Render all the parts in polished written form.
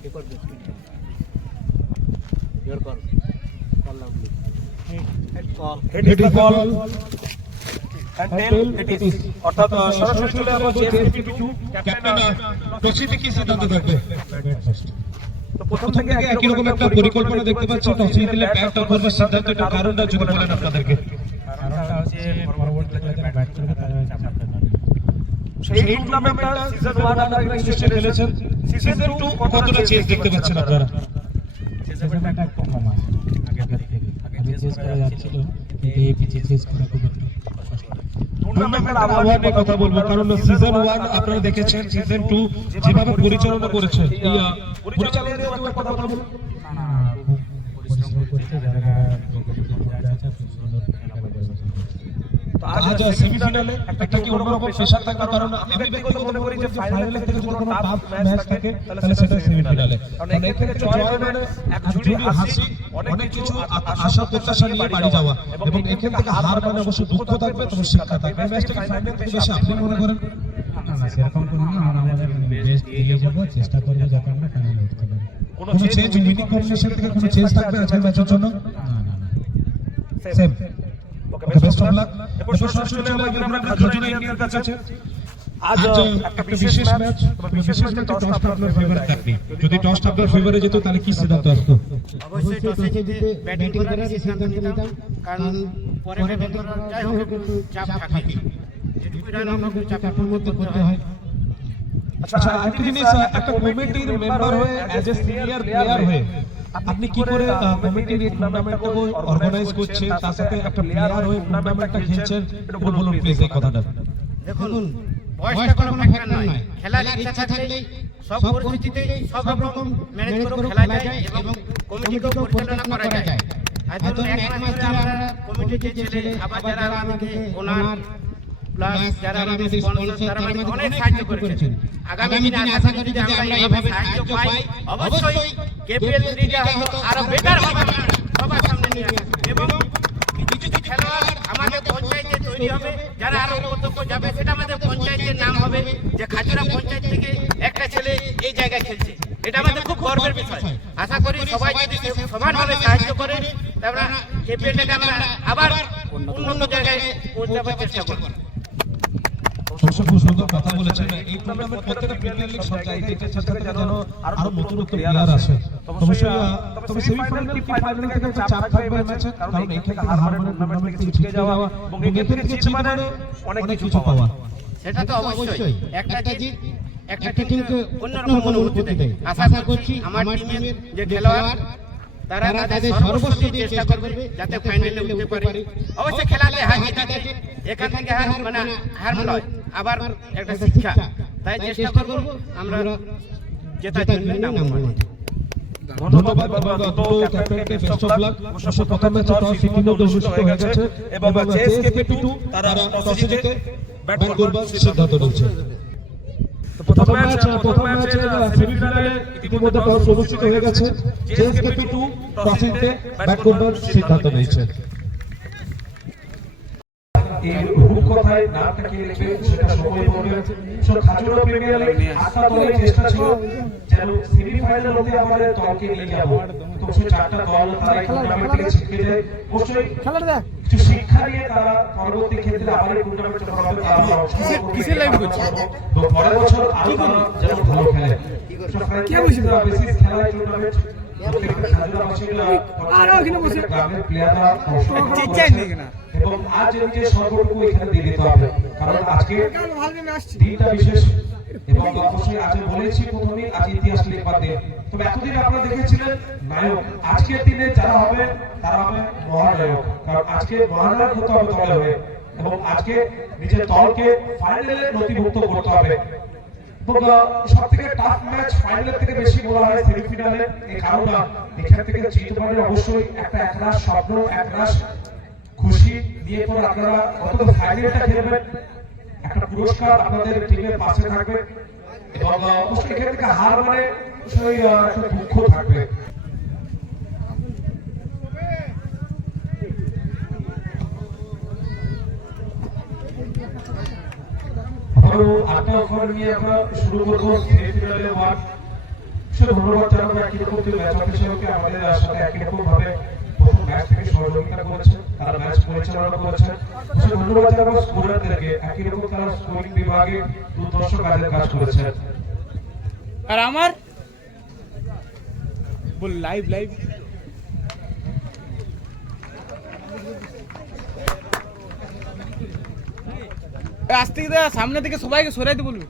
Your call. Call loudly. Head call. Head is the call. And tail it is. অর্থাৎ সরাসরি চলে যাব JSKP2 captain টসিতে কি সিদ্ধান্ত থাকবে? তো প্রথম থেকে একই রকম একটা পরিকল্পনা দেখতে পাচ্ছি টসে দিলে ব্যাট করবার সিদ্ধান্ত এটা কারণটা যদি বলেন আপনাদেরকে। কারণটা হচ্ছে পরবর্তীতে যারা ব্যাট করবে তারা চাপতে পারবে। সেই টুর্নামেন্টটা সিজন 1 আপনারা নিশ্চয়ই খেলেছেন। সিজন 2 কতটা চেঞ্জ দেখতে পাচ্ছেন আপনারা? সিজনটা একটু কম আছে আগের থেকে। আগে চেঞ্জ করা যাচ্ছিল কিন্তু এই পিচে চেঞ্জ করা খুব একটু কষ্ট। টুর্নামেন্টের আবহাওয়া নিয়ে কথা বলবো কারণ সিজন 1 আপনারা দেখেছেন সিজন 2 যেভাবে পরিচালনা করেছে এই পরিচালনা নিয়ে একটা কথা বলবো। না পরিশ্রম করতে যারা আছে খুব সুন্দর খেলা করেছে। তো আজ সেমিফাইনালে একটা কি অন্যরকম প্রেসার থাকবে কারণ আমি ব্যক্তিগত মনে করি যে ফাইনালের থেকে যদি কোনো টাফ ম্যাচ থাকে তাহলে সেটা সেমিফাইনালে কারণ এখানে জয় মানে এক ঝুড়ি হাসি অনেক কিছু আশা প্রত্যাশা নিয়ে বাড়ি যাওয়া এবং এখান থেকে হার মানে অবশ্য দুঃখ থাকবে তবে শিক্ষা থাকবে এই ম্যাচটাকে ফাইনাল থেকে বেশি আপনি মনে করেন? না সেরকম কোনো না আমরা আমাদের বেস্ট দিয়ে যাব চেষ্টা করব যাতে আমরা ফাইনালে উঠতে পারি। কোনো চেঞ্জ উইনিং কম্বিনেশন থেকে কোনো চেঞ্জ থাকবে আজকের ম্যাচের জন্য? না same okay best of luck এরপর সরাসরি চলে যাব আমরা খাজুরা ইন্ডিয়ার কাছে আজ একটা বিশেষ ম্যাচ বিশেষ ম্যাচে টস আপনার ফেভারে থাকবে যদি টস আপনার ফেভারে যেত তাহলে কি সিদ্ধান্ত আসতো? অবশ্যই টসে জিতে ব্যাটিং করার সিদ্ধান্ত নিতাম কারণ পরে ব্যাটিং করার যাই হোক একটু চাপ থাকে যেটুকু রান আমাকে চাপের মধ্যে করতে হয়। আচ্ছা একটা জিনিস একটা কমিটির মেম্বার হয়ে অ্যাজ এ সিনিয়র প্লেয়ার হয়ে আপনি কি করে কমিটির এই টুর্নামেন্টটাকে অর্গানাইজ করছেন তার সাথে একটা প্লেয়ার হয়ে টুর্নামেন্টটা খেলছেন এটা বলুন প্লিজ এই কথাটা। দেখুন বয়সটা কোনো ফ্যাক্টর নয়, খেলার ইচ্ছা থাকলেই সব পরিস্থিতিতে সব রকম ম্যানেজ করে খেলা যায় এবং কমিটিকেও পরিচালনা করা যায়। আজ ধরুন এক মাস ধরে আমরা কমিটিতে ছেলে আবার যারা আমাকে ওনার প্লাস যারা আমাদের স্পন্সর তারা আমাদের অনেক সাহায্য করেছেন। আগামী দিনে আশা করি যে আমরা এইভাবে সাহায্য পাই অবশ্যই কেপিএল 3টা আরো বেটার হবে সবার সামনে নিয়ে আসবে এবং কিছু খেলোয়াড় আমাদের পঞ্চায়েতে তৈরি হবে যারা আরো কর্তব্য যাবে সেটা আমাদের পঞ্চায়েতের নাম হবে যে খাজুরা পঞ্চায়েত থেকে একটা ছেলে এই জায়গায় খেলছে। এটা আমাদের খুব গর্বের বিষয়। আশা করি সবাই যদি সমানভাবে সাহায্য করে তাহলে কেপিএলটাকে আমরা আবার অন্য জায়গায় পৌঁছাবার চেষ্টা করব। অবশ্য খুব সুন্দর কথা বলেছেন এই টুর্নামেন্ট প্রত্যেকটা প্রিমিয়ার লিগ সঞ্চালিত চেষ্টা করে যেন আরো নতুন প্লেয়ার আসে তবে সেমিফাইনাল কি ফাইনাল থেকে একটা চাপ থাকবে ম্যাচে কারণ এইখান থেকে হার মানে টুর্নামেন্ট থেকে ছিটকে যাওয়া এবং এখান থেকে জিত মানে অনেক কিছু পাওয়া সেটা তো অবশ্যই একটা জিত একটা টিমকে অন্যরকম অনুভূতি দেয়। আশা করছি আমার টিমের যে খেলোয়াড় তারা তাদের সর্বোচ্চ দিয়ে চেষ্টা করবে যাতে ফাইনালে উঠতে পারে। অবশ্যই খেলাতে হার জিত আছে, এখান থেকে হার মানে হার নয় আবার একটা শিক্ষা, তাই চেষ্টা করব আমরা জেতার জন্য নামবো। ধন্যবাদ দুটো ক্যাপ্টেনকে বেস্ট অফ লাক। অবশ্য প্রথম ম্যাচে টস ইতিমধ্যে অনুষ্ঠিত হয়ে গেছে এবং JSKP2 তারা টসে জিতে ব্যাট করবার সিদ্ধান্ত নিয়েছে। প্রথম ম্যাচে সেমিফাইনালে ইতিমধ্যে টস অনুষ্ঠিত হয়ে গেছে JSKP2 টসে জিতে ব্যাট করবার সিদ্ধান্ত নিয়েছে। এই রূপকথায় নামটা কে লিখবে সেটা সময় বলবে। খাজুরা প্রিমিয়ার লিগ আশা দলের চেষ্টা ছিল যেন সেমিফাইনাল অবধি আমাদের দলকে নিয়ে যাব তো সেই চারটা দল তারা টুর্নামেন্ট থেকে ছিটকে যায়। অবশ্যই কিছু শিক্ষা নিয়ে তারা পরবর্তী ক্ষেত্রে আবার এই টুর্নামেন্ট যখন হবে কিসে লাইভ করছে তো পরের বছর আরো তারা যেন ভালো খেলে কি বলছিস বেশি খেলা এই টুর্নামেন্ট গ্রামের প্লেয়াররা এবং আজ যে সর্বটুকু এখানে দিয়ে দিতে হবে কারণ আজকে দিনটা বিশেষ এবং অবশ্যই আজ বলেছি প্রথমে আজ ইতিহাস লিখবার দিন। তবে এতদিন আপনারা দেখেছিলেন নায়ক, আজকের দিনে যারা হবে তারা হবে মহানায়ক কারণ আজকে মহানায়ক হতে হবে দলে হয়ে এবং আজকে নিজের দলকে ফাইনালে নথিভুক্ত করতে হবে। সব থেকে টাফ ম্যাচ ফাইনালের থেকে বেশি বলা হয় সেমিফাইনালে এই কারণটা এখান থেকে জিততে পারলে অবশ্যই একটা একরাশ স্বপ্ন একরাশ খুশি নিয়ে পর আপনারা অন্তত ফাইনালটা খেলবেন, একটা পুরস্কার আপনাদের টিমের পাশে থাকবে এবং অবশ্যই এখান থেকে হার মানে একটা দুঃখ থাকবে। আবারও 8টা ওভার নিয়ে আমরা শুরু করবো সেমিফাইনালে ওয়ান ধন্যবাদ জানাবো একই রকম ম্যাচ অফিসারকে আমাদের সাথে একই রকম ভাবে প্রথম ম্যাচ থেকে সহযোগিতা করেছেন, তারা ম্যাচ পরিচালনা করেছেন। ধন্যবাদ জানাবো স্কোরারদেরকে, একই রকম তারা স্কোরিং বিভাগে দুর্ধর্ষ কাজের কাজ করেছেন। আর আমার বল লাইভ আজ থেকে সামনে থেকে সবাইকে সরাইতে বলবি।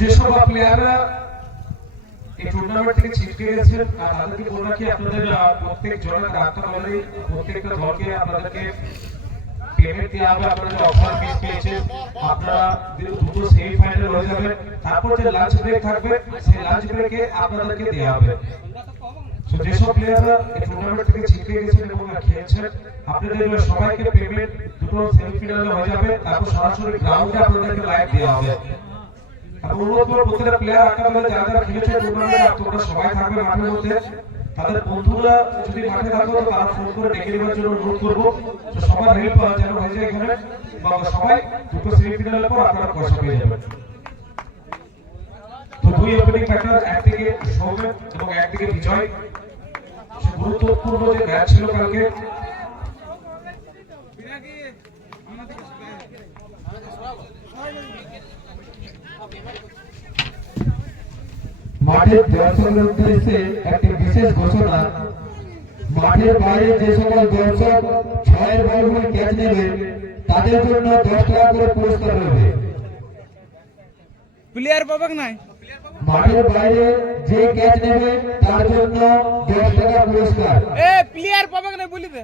যেসব প্লেয়াররা এই টুর্নামেন্ট থেকে ছিটকে গেছেন তাদেরকে বলে রাখি, আপনাদের প্রত্যেক জনের ডাক্তার বলে প্রত্যেকটা দলকে আপনাদেরকে পেমেন্ট দেওয়া হবে। আপনারা যে অফার মিস পেয়েছেন, আপনারা দুটো সেমিফাইনাল হয়ে যাবে, তারপর যে লাঞ্চ ব্রেক থাকবে সেই লাঞ্চ ব্রেকে আপনাদেরকে দেওয়া হবে। যেসব প্লেয়াররা এই টুর্নামেন্ট থেকে ছিটকে গেছেন এবং খেলছেন, আপনাদের সবাইকে পেমেন্ট দুটো সেমিফাইনালে হয়ে যাবে, তারপর সরাসরি গ্রাউন্ডে আপনাদেরকে লাইভ দেওয়া হবে। অনুরোধ করব প্রত্যেকটা প্লেয়ার আগামীকাল যারা যারা খেলেছে টুর্নামেন্টে তোমরা সবাই থাকবে মাঠের মধ্যে, তাদের বন্ধুরা যদি মাঠে থাকো তো তারা ফোন করে ডেকে নেওয়ার জন্য অনুরোধ করবো। সবার হেল্প যেন হয়ে যায় এখানে, এবং সবাই দুটো সেমিফাইনালের পর আপনারা পয়সা পেয়ে যাবেন। তো দুই ওপেনিং ব্যাটার, একদিকে সৌমেন এবং একদিকে বিজয়। গুরুত্বপূর্ণ যে ম্যাচ ছিল কালকে, মাঠের দর্শকের উদ্দেশ্যে একটি বিশেষ ঘোষণা। মাঠের বাইরে যে সকল দর্শক 6 বলগুলো ক্যাচ নেবে তাদের জন্য 10 টাকা করে পুরস্কার রয়েছে। প্লেয়ার পাবেন নাই, মাঠের বাইরে যে ক্যাচ নেবে তার জন্য 10 টাকা পুরস্কার। প্লেয়ার পাবেন না বলি দে।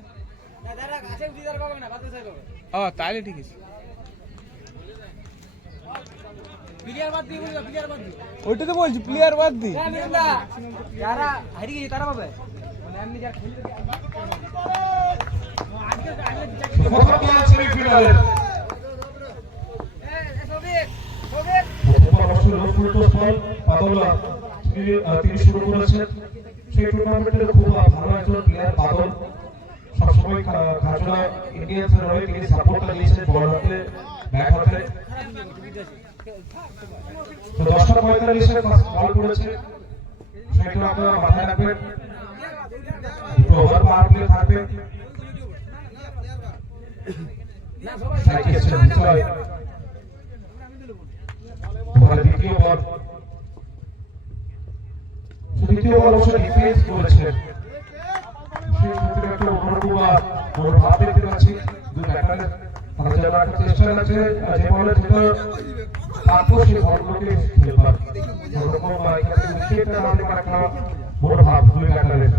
ও তাহলে ঠিক আছে, ওইটা তো বলছি প্লেয়ার বাদ দি। যারা হারিয়ে গেছে তারা পাবে। তিনি শুরু করেছেন সেই টুর্নামেন্টের খুব ভালো একজন প্লেয়ার বাদল, সবসময় খাজুরা ইন্ডিয়ান্সের হয়ে তিনি সাপোর্টটা দিয়েছেন বল হাতে ব্যাট হাতে। 10:45 ফার্স্ট বল করেছে, সেটা আপনারা মাথায় রাখবেন। দুটো ওভার পাওয়ার প্লে থাকবে। দ্বিতীয় বল অবশ্যই ডিফেন্স করেছেন, সেই ক্ষেত্রে একটা অন্যরকম ভাব দেখতে পাচ্ছি দুই ব্যাটারের। তারা যেন একটা চেষ্টা আছে যে বলে যেটা তারপর সেই বলগুলোকে খেলবার ওরকম উইকেট আমাদের একটা বড় ভাব দুই ব্যাটারের।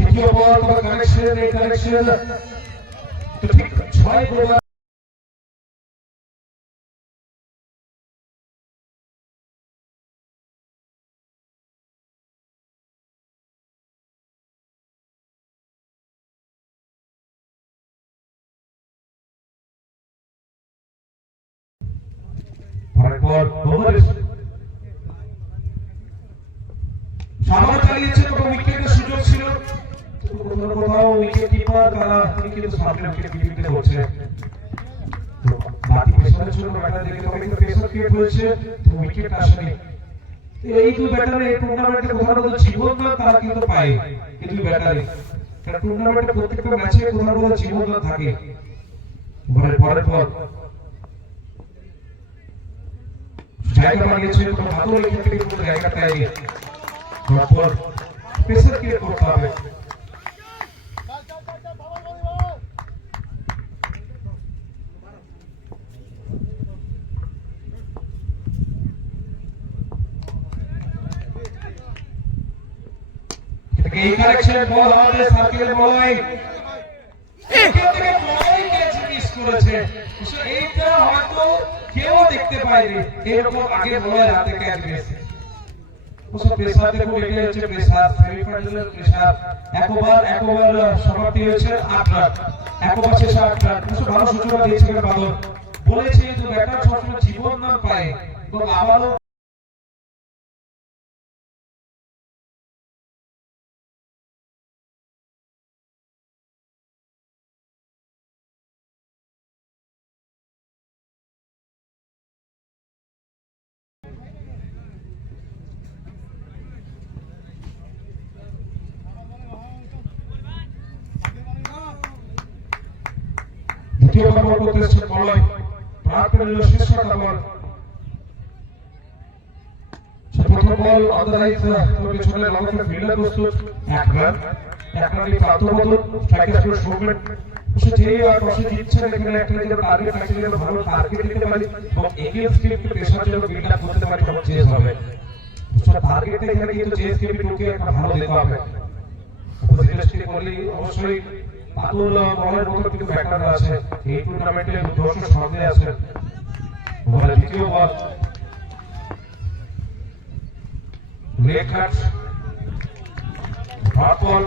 দ্বিতীয় বল তোমার কানেকশন, এই কানেকশন তো ঠিক 6 ওভার। সামনে চালিয়েছে, কোনো উইকেটের সুযোগ ছিল, কোথাও উইকেট কিপার তারা কিন্তু সামনে উইকেট কিপিং করছে। বাকি পেসারের জন্য ব্যাটার দেখে তবে কিন্তু পেসার ক্রিয়েট হয়েছে, উইকেট আসেনি। এই দুই ব্যাটারে এই টুর্নামেন্টে কোথাও কোথাও জীবনদান তারা কিন্তু পায়। এই দুই ব্যাটারে টুর্নামেন্টে প্রত্যেকটা ম্যাচে কোথাও কোথাও জীবনদান থাকে। পরের পর জায়গা বানিয়েছে, কোনো ভালো এই ক্ষেত্রে কোনো জায়গা পায়নি। তারপর প্রেসার ক্রিয়েট করতে হবে। এই কালেকশন বল আমাদের সার্কেল বয় এখান থেকে বড়ই ক্যাচ মিস করেছে। এইটা হয়তো কেউ দেখতে পায়নি, এরকম আগে বলার হাতে ক্যাচ মিস। প্রেসার দেখুন, এটা হচ্ছে প্রেসার, সেমিফাইনালের প্রেসার। একবার সমাপ্তি হয়েছে 8 রান, একবার শেষে 8 রান। ভালো সূচনা দিয়েছিলেন বাদল, বলেছে যে ব্যাটার সবসময় জীবন দান পায় এবং আবারও দ্বিতীয় নম্বর করতে এসেছে বলয়, প্রাণ পেল শেষ শট বল। প্রথম বল অন দ্য রাইট, তবে চলে লং অফ ফিল্ডার প্রস্তুত, 1 রান। 1 রানই প্রান্ত বদল, স্ট্রাইকার করে শোভমেন্ট। যে আর টসে জিতছে এখানে একটা যেন টার্গেট রাখতে যেন ভালো টার্গেট দিতে পারি এবং এগেইনস্ট প্রেসার যেন বিল্ড আপ করতে পারি, তখন চেস হবে। টার্গেটটা এখানে কিন্তু জেএসকেবি টুকে একটা ভালো দিতে হবে। অপোজিট স্টিক করলে অবশ্যই বাদল বলের মতো কিন্তু ব্যাটার আছে এই টুর্নামেন্টে, দর্শক সামনে আছে। ওভারে দ্বিতীয় বল, লেগ কাট, হট বল।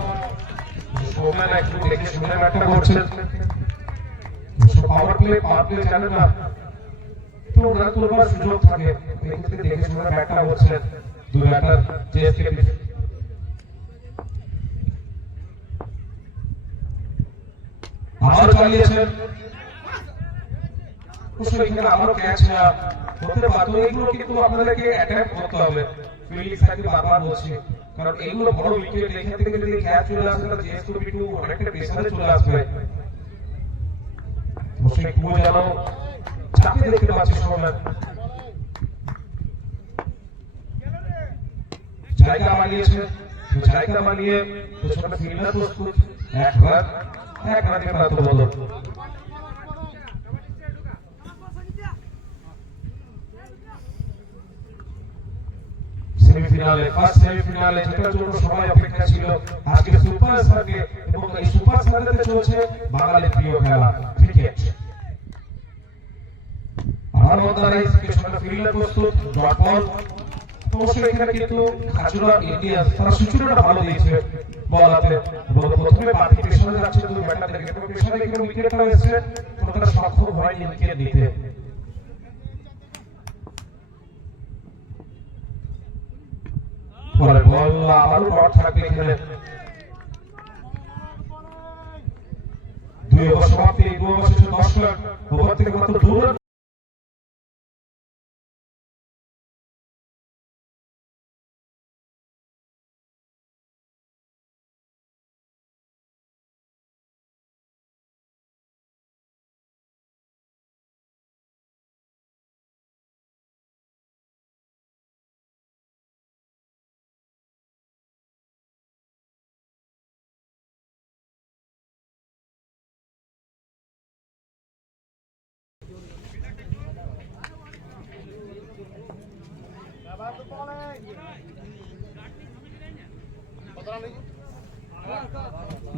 সোমেন একটু দেখে শুনে ব্যাটটা করছেন। পাওয়ার প্লে জানেন না, তো রান তোলবার সুযোগ থাকে, এখান থেকে দেখে শুনে ব্যাটটা করছেন দুই ব্যাটার জেএসকেবি। আবারও চালিয়েছেন, এখানে আবারও ক্যাচ হতে পারতো। এইগুলো কিন্তু আপনাদেরকে অ্যাটাক করতে হবে, ফিল্ডিং সাইডে বারবার বলছি, কারণ এইগুলো বড় উইকেট। এখান থেকে যদি ক্যাচ চলে আসে তাহলে জেএসকেবি টু অনেকটা প্রেসারে চলে আসবে। অবশ্যই কুয়ো যেন চাপে দেখতে পাচ্ছি সময়, জায়গা বানিয়েছে, জায়গা বানিয়ে পেছনে ফিল্ডার প্রস্তুত, 1 রান। 1 রানে প্রান্ত বদল। সেমিফিনালে, ফার্স্ট সেমিফিনালে যেটার জন্য সবাই অপেক্ষা ছিল, আজকে সুপার সার্কে, এবং এই সুপার সার্কেতে চলছে বাঙালির প্রিয় খেলা ক্রিকেট। ফিল্ডার প্রস্তুত, ডট বল। অবশ্যই এখানে কিন্তু খাজুরা ইন্ডিয়ান তারা সূচনাটা ভালো দিয়েছে বল হাতে, প্রথমে বাকি পেছনে যাচ্ছে দুই ব্যাটার থেকে, এবং পেছনে এখানে উইকেটটা এসেছে, তারা সক্ষম হয়নি উইকেট নিতে। পরের বল আবারও ডট থাকবে এখানে। 2 ওভার সমাপ্তি, 2 ওভার শেষে 10 রান, ওভার থেকে মাত্র 2 রান।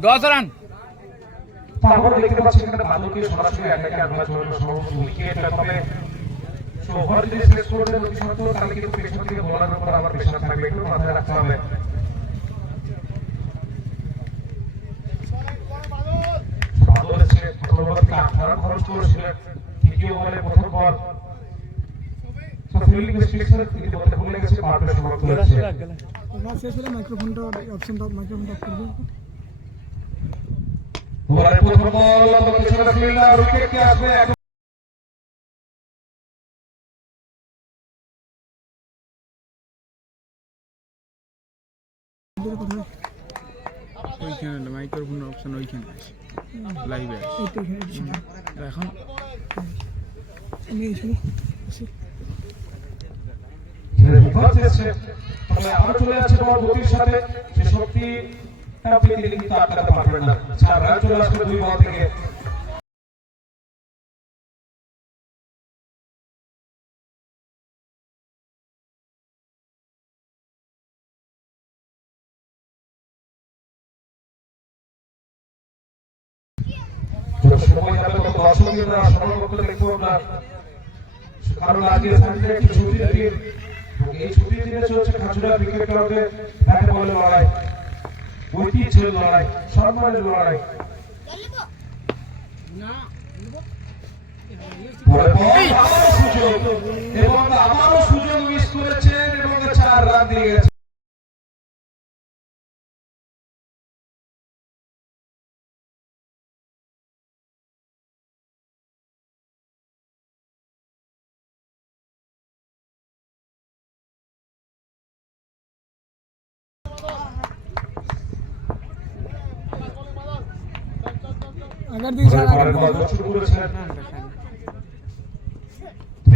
দশ রান। তারপর দেখতে পাচ্ছি এখানে বাদলকে সরাসরি অ্যাটাকে আনবার জন্য সম্ভব উইকেট, তবে ওভার যদি শেষ করে দেন অতি সত্ত্বেও তাহলে কিন্তু পেছন থেকে বোলারের উপর আবার প্রেশার থাকবে, একটু মাথায় রাখতে হবে। বাদল এসে প্রথম ওভার থেকে 8 রান খরচ করেছিলেন, দ্বিতীয় বলে প্রথম বল। ফিল্ডিং সিলেকশনে তিনি বলতে ভুলে গেছে, পার্টনার সমাপ্ত হয়েছে। মাইক্রোফোনটা অপশনটা মাইক্রোফোনটা করবে। ওভারের প্রথম বল, তবে পেছনে ফিল্ডার উইকেট কে আসবে। ওইখানে মাইক্রোফোন অপশন ওইখানে আছে, লাইভে আছে এখন। আবার চলে যাচ্ছে তোমার গতির সাথে, সে শক্তি আপনি দিলে কিন্তু আটকাতে পারবেন না। 4 রান চলে আসবে 2 বল থেকে। সময় যাবে তত দর্শকরা সর্বপক্ষ দেখবো আমরা, কারণ আজকে সামনে একটি ছুটির দিন, এই ছুটির দিনে চলছে খাজুরা ক্রিকেট ক্লাবে ব্যাট বলের লড়াই, ঐতিহ্যের লড়াই, সম্মানের লড়াই। এবং আবারও সুযোগ মিস করেছেন এবং 4 রান দিয়ে গেছে। আগের দিকে শুরু করেছেন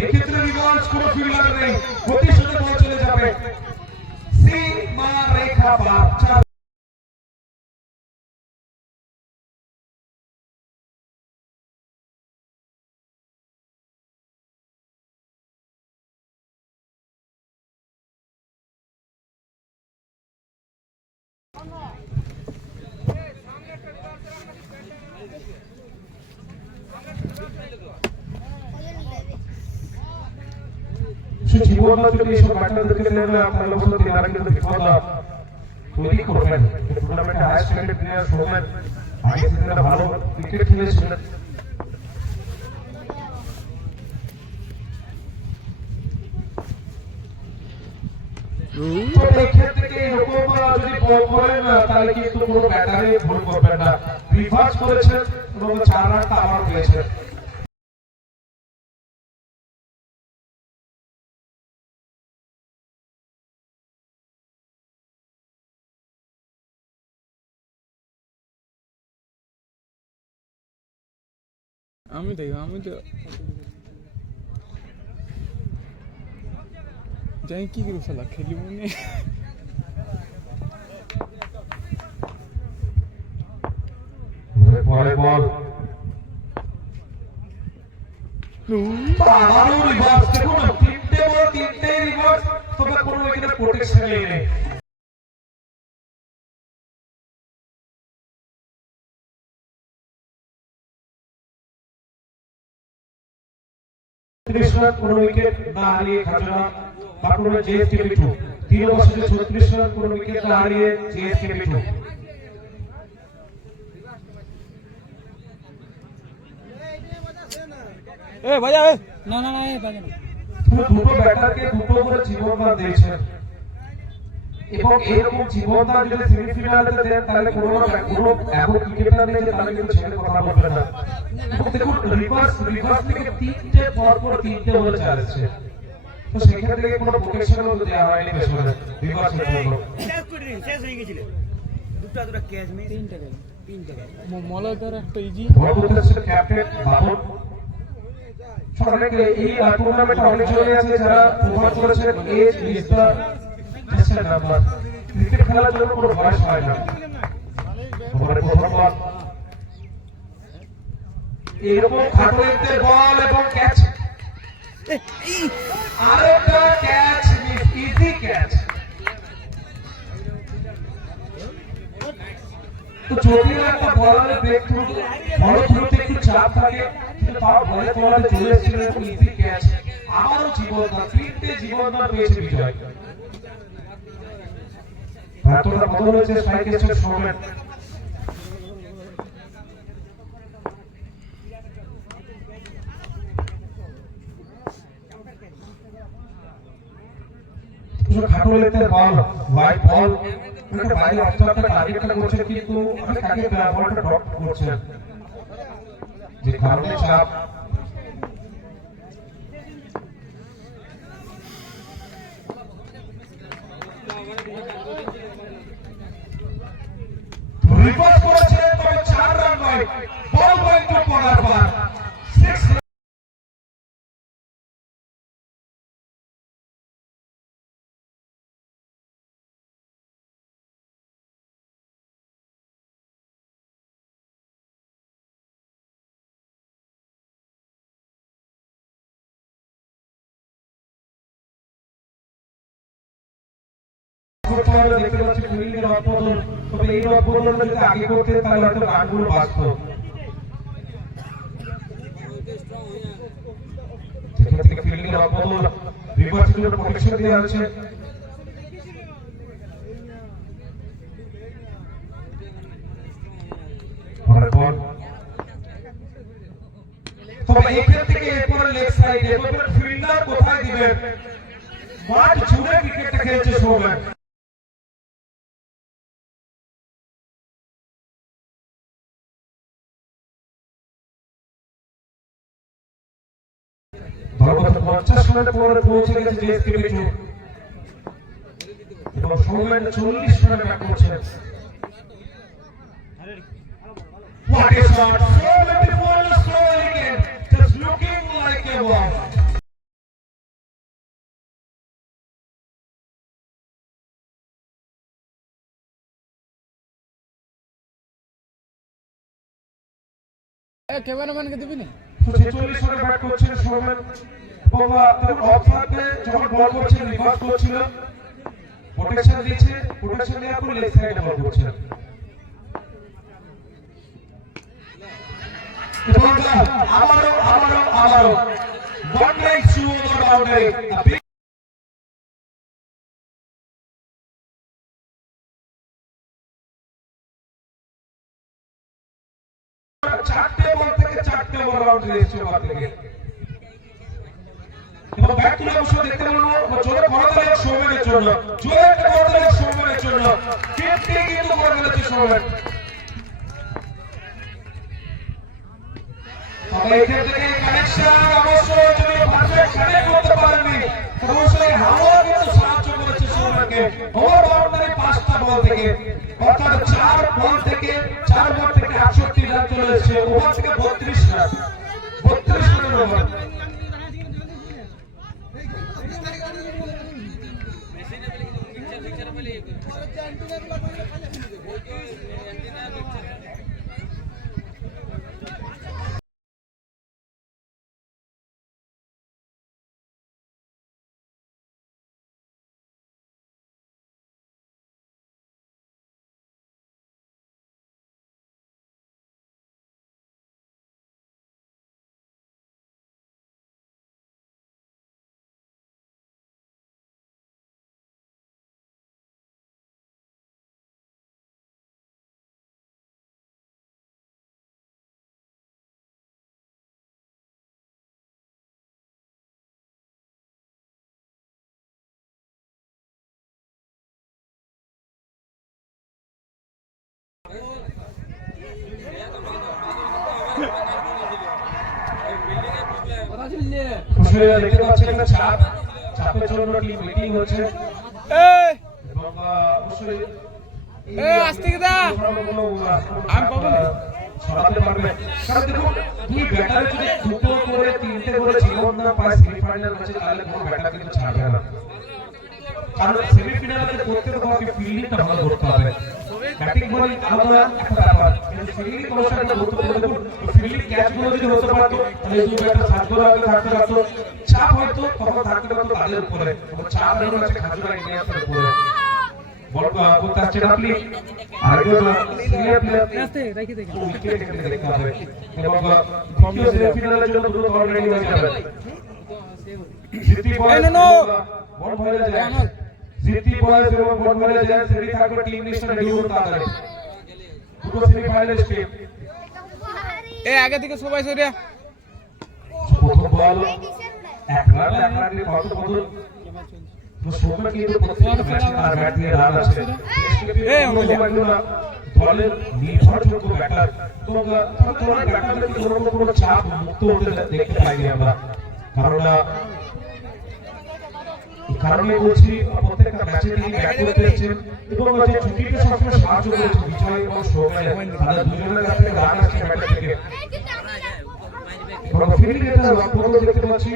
এক্ষেত্রে রিভার্স কোনো ফিল্ডার নেই, প্রতিশোধে বল চলে যাবে সীমা রেখা পার। জীবন যদি এইসব বাচ্চাদেরকে নেবে আপনার লোক তারা কিন্তু বিপদ তৈরি করবেন। টুর্নামেন্টে হাই স্ট্যান্ডার্ড প্লেয়ার শোবেন, আগে থেকে ভালো ক্রিকেট খেলেছিলেন। এক্ষেত্রে এরকম যদি বল করেন তাহলে কিন্তু কোনো ব্যাটারে ভুল করবেন না। রিভার্স করেছেন এবং 4 রানটা আবার পেয়েছেন। আমি তো যাই কি করব শালা খেলিব নি। পরে বল আবারও রিভার্স, দেখুন 3টে বল 3টে রিভার্স, তবে কোনো এখানে প্রোটেকশন নেই। কোনো উইকেট না হারিয়ে খাজনা বাটুরা জেএসকেবি 2 3 ওভারে 36 রান, কোনো উইকেট না হারিয়ে জেএসকেবি 2। এ ভাইয়া না না না এ বাজে না, দুটো ব্যাটারকে দুটো করে জীবনদান দিয়েছেন এবং এরকম জীবনদান যদি সেমিফাইনালে দেন তাহলে কোনো এখন ক্রিকেটার নেই যে তাহলে কিন্তু ছেড়ে কথা বলবে না। দেখুন রিভার্স থেকে 3টে পরপর 3টে ওভার চালাচ্ছে, তো সেখান থেকে কোনো প্রোটেকশনও দেওয়া হয়নি পেছনে রিভার্সের জন্য। শেষ হয়ে গেছিল, দুটো ক্যাচ মে 3টা গেল, 3টা গেল। মলাদার একটা ইজি বল করতেছে ক্যাপ্টেন বাবন। অনেকে এই টুর্নামেন্টে অনেক জনই আছে যারা ওভার করেছেন, age is the just a number. Cricket খেলার জন্য কোনো বয়স হয় না। ওভারে প্রথম বল এরকম খাটুলিতে বল এবং ক্যাচ, আরেকটা ক্যাচ, ইজি ক্যাচ। তো যদিও একটা বলারের ব্রেক থ্রু বল থ্রুতে একটু চাপ থাকে, কিন্তু তাও বলে তোলাতে চলে এসেছিল এবং ইজি ক্যাচ। আবারও জীবনদান, 3টে জীবনদান পেয়েছে বিজয়। এতটা বদল হয়েছে স্ট্রাইক এসেছে সৌমেন। খাটুলিতে বল হোয়াইট বল, একটা বাইরে অফস্টাম্পে টার্গেটটা করছে, কিন্তু আমি কাকে বলটা ড্রপ করছেন যে কারণে চাপ। রিভার্স করেছে তবে 4 রান নয়, বল গোয়িং টু কর্নার বার 6। দেখতে পাচ্ছি ফিল্ডের অপবদল, তবে এই অপবদলটা যদি আগে করতে তাহলে হয়তো রানগুলো বাঁচত। যেখান থেকে ফিল্ডিং এর বদল রিভার্স ফিল্ডের প্রোটেকশন দেওয়া হয়েছে। তবে এখান থেকে এরপরে লেগ সাইডে ফিল্ডার কোথায় দিবেন, মাঠ জুড়ে ক্রিকেটটা খেলছে সৌমেন। ধর্মপত্র 50 রানের পরে পৌঁছে গেছে জেএসকেবি চোখ এবং সৌমেন 40 রানে ব্যাট করছেন। What a shot! So beautiful, so elegant, just looking like a wow. ক্যামেরাম্যানকে দিবি না? 46 রানে ব্যাট করছেন সৌমেন এবং তখন অফ থাকতে যখন বল করছেন রিভার্স করছিল, প্রোটেকশন দিয়েছে, প্রোটেকশন দেওয়ার পর লেগ সাইডে বল করছেন। আবারও one leg through over boundary. A big চারটে বল থেকে চারটে ওভার বাউন্ডারি এসেছে ওভার থেকে এবং ব্যাট তুলে অবশ্য দেখতে পারলো জোরে বড় দিলেন সৌমেনের জন্য, জোরে একটা বড় দিলেন সৌমেনের জন্য, 50 কিন্তু করে দিয়েছে সৌমেন। তবে এখান থেকে কানেকশন অবশ্য যদি পারফেক্ট কানেক্ট করতে পারেননি, অবশ্যই হাওয়া কিন্তু সাহায্য করেছে সৌমেনকে। ওভার বাউন্ডারি 5টা বল থেকে, অর্থাৎ 4 বল থেকে 68 রান চলে এসেছে, ওভার থেকে 32 রান, 32 রানের ওভার। দেখতে পাচ্ছেন একটা চাপের জন্য টিম মিটিং হচ্ছে এবং অবশ্যই আস্তে দা আমি পাবো না ছড়াতে পারবে। কারণ দেখুন দুই ব্যাটারে যদি দুটো করে তিনটে করে জীবন না পায় সেমিফাইনাল ম্যাচে, তাহলে কোনো ব্যাটার কিন্তু ছাড়বে না। কারণ সেমিফাইনালে করতে তো তোমাকে ফিল্ডিংটা ভালো করতে হবে, ব্যাটিং বোলিং আলাদা একটা ব্যাপার, কিন্তু ফিল্ডিং কৌশল একটা গুরুত্বপূর্ণ। দেখুন ফিল্ডিং ক্যাচগুলো যদি হতে পারতো তাহলে দুই ব্যাটার সাতগুলো আগে থাকতে পারতো, চাপ হয়তো তখন থাকতে পারতো তাদের উপরে, চাপ নেই আছে খাজুরা ইন্ডিয়াসের উপরে। বল করতে আসছে আপনি আরেকজন সিনিয়র প্লেয়ার আস্তে রাখি দেখি উইকেট থেকে দেখতে হবে এবং দ্বিতীয় সেমিফাইনালের জন্য দ্রুত অলরেডি হয়ে যাবে। জিতি বয়েজ বল ভরে যায়, জিতি বয়েজ এবং বল ভরে যায়, সেমি থাকবে টিম নিশ্চয় রেডি হতে হবে। দুটো সেমিফাইনাল টিম আগে থেকে সবাই সরিয়া প্রথম বল এক রানে কত বদল সৌম্য কিন্তু প্রত্যেকটা ম্যাচে তার ব্যাট দিয়ে রান আছে। দলের নির্ভরযোগ্য ব্যাটার, তো তোমার ব্যাটারদের কোনো চাপ মুক্ত হতে দেখতে পাইনি আমরা। কারণে বলছি প্রত্যেকটা ম্যাচে তিনি ব্যাট করতে এসেছেন এবং যে ছুটিতে সবসময় সাহায্য করেছে বিজয় এবং সৌম্য, তাদের দুজনের কাছ থেকে রান আসছে ব্যাটার থেকে। ফিল্ডিং এটা লক্ষ্য দেখতে পাচ্ছি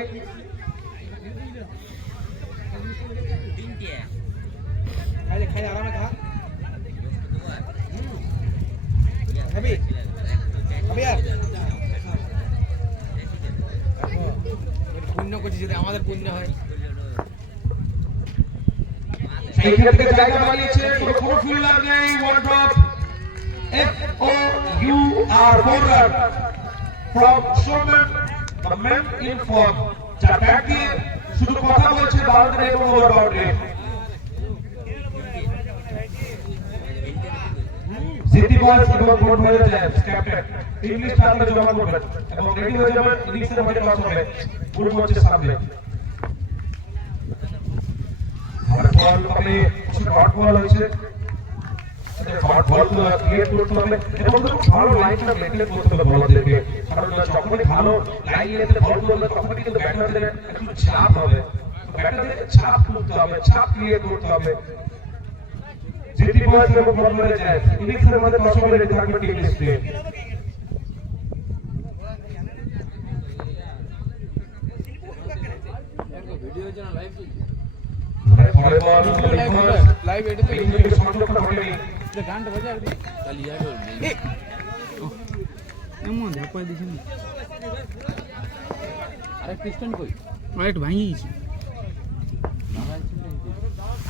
পুণ্য করছি যদি আমাদের পুণ্য হয়। এই ক্ষেত্রে জায়গা বানিয়েছে কোনো ফিল্ডার নেই, one drop FOUR 4 run from Showman the man in form, যার ব্যাট দিয়ে শুধু কথা বলছে বাউন্ডারি এবং ওভার বাউন্ডারি। জিতিবাজ এবং বোর্ড হয়ে যায় ক্যাপ্টেন ইংলিশ টার্মে জমা করবেন এবং রেডি হয়ে যাবেন ইনিংসের মধ্যে টস হবে পুরো মঞ্চের সামনে। আর বল কবে শর্ট বল হয়েছে, শর্ট বল ক্লিয়ার করতে হবে এবং খুব ভালো লাইনটা মেইনটেইন করতে হবে বলারদেরকে, কারণ যখনই ভালো লাইন নিয়ে বল করবে তখনই কিন্তু ব্যাটারদের একটু চাপ হবে, ব্যাটারদের চাপ তুলতে হবে, চাপ ক্লিয়ার করতে হবে। জিতিবাজ এবং বল হয়ে যায় ইনিংসের মধ্যে টস হবে, রেডি থাকবে টিম লিস্টে। পরে বল লাইভ এটা তো ইংলিশ সংরক্ষণ হয়নি। গানটা বাজা এমন ধাপাই দিছি না, আরে ক্রিস্টান কই রাইট ভাঙি গেছি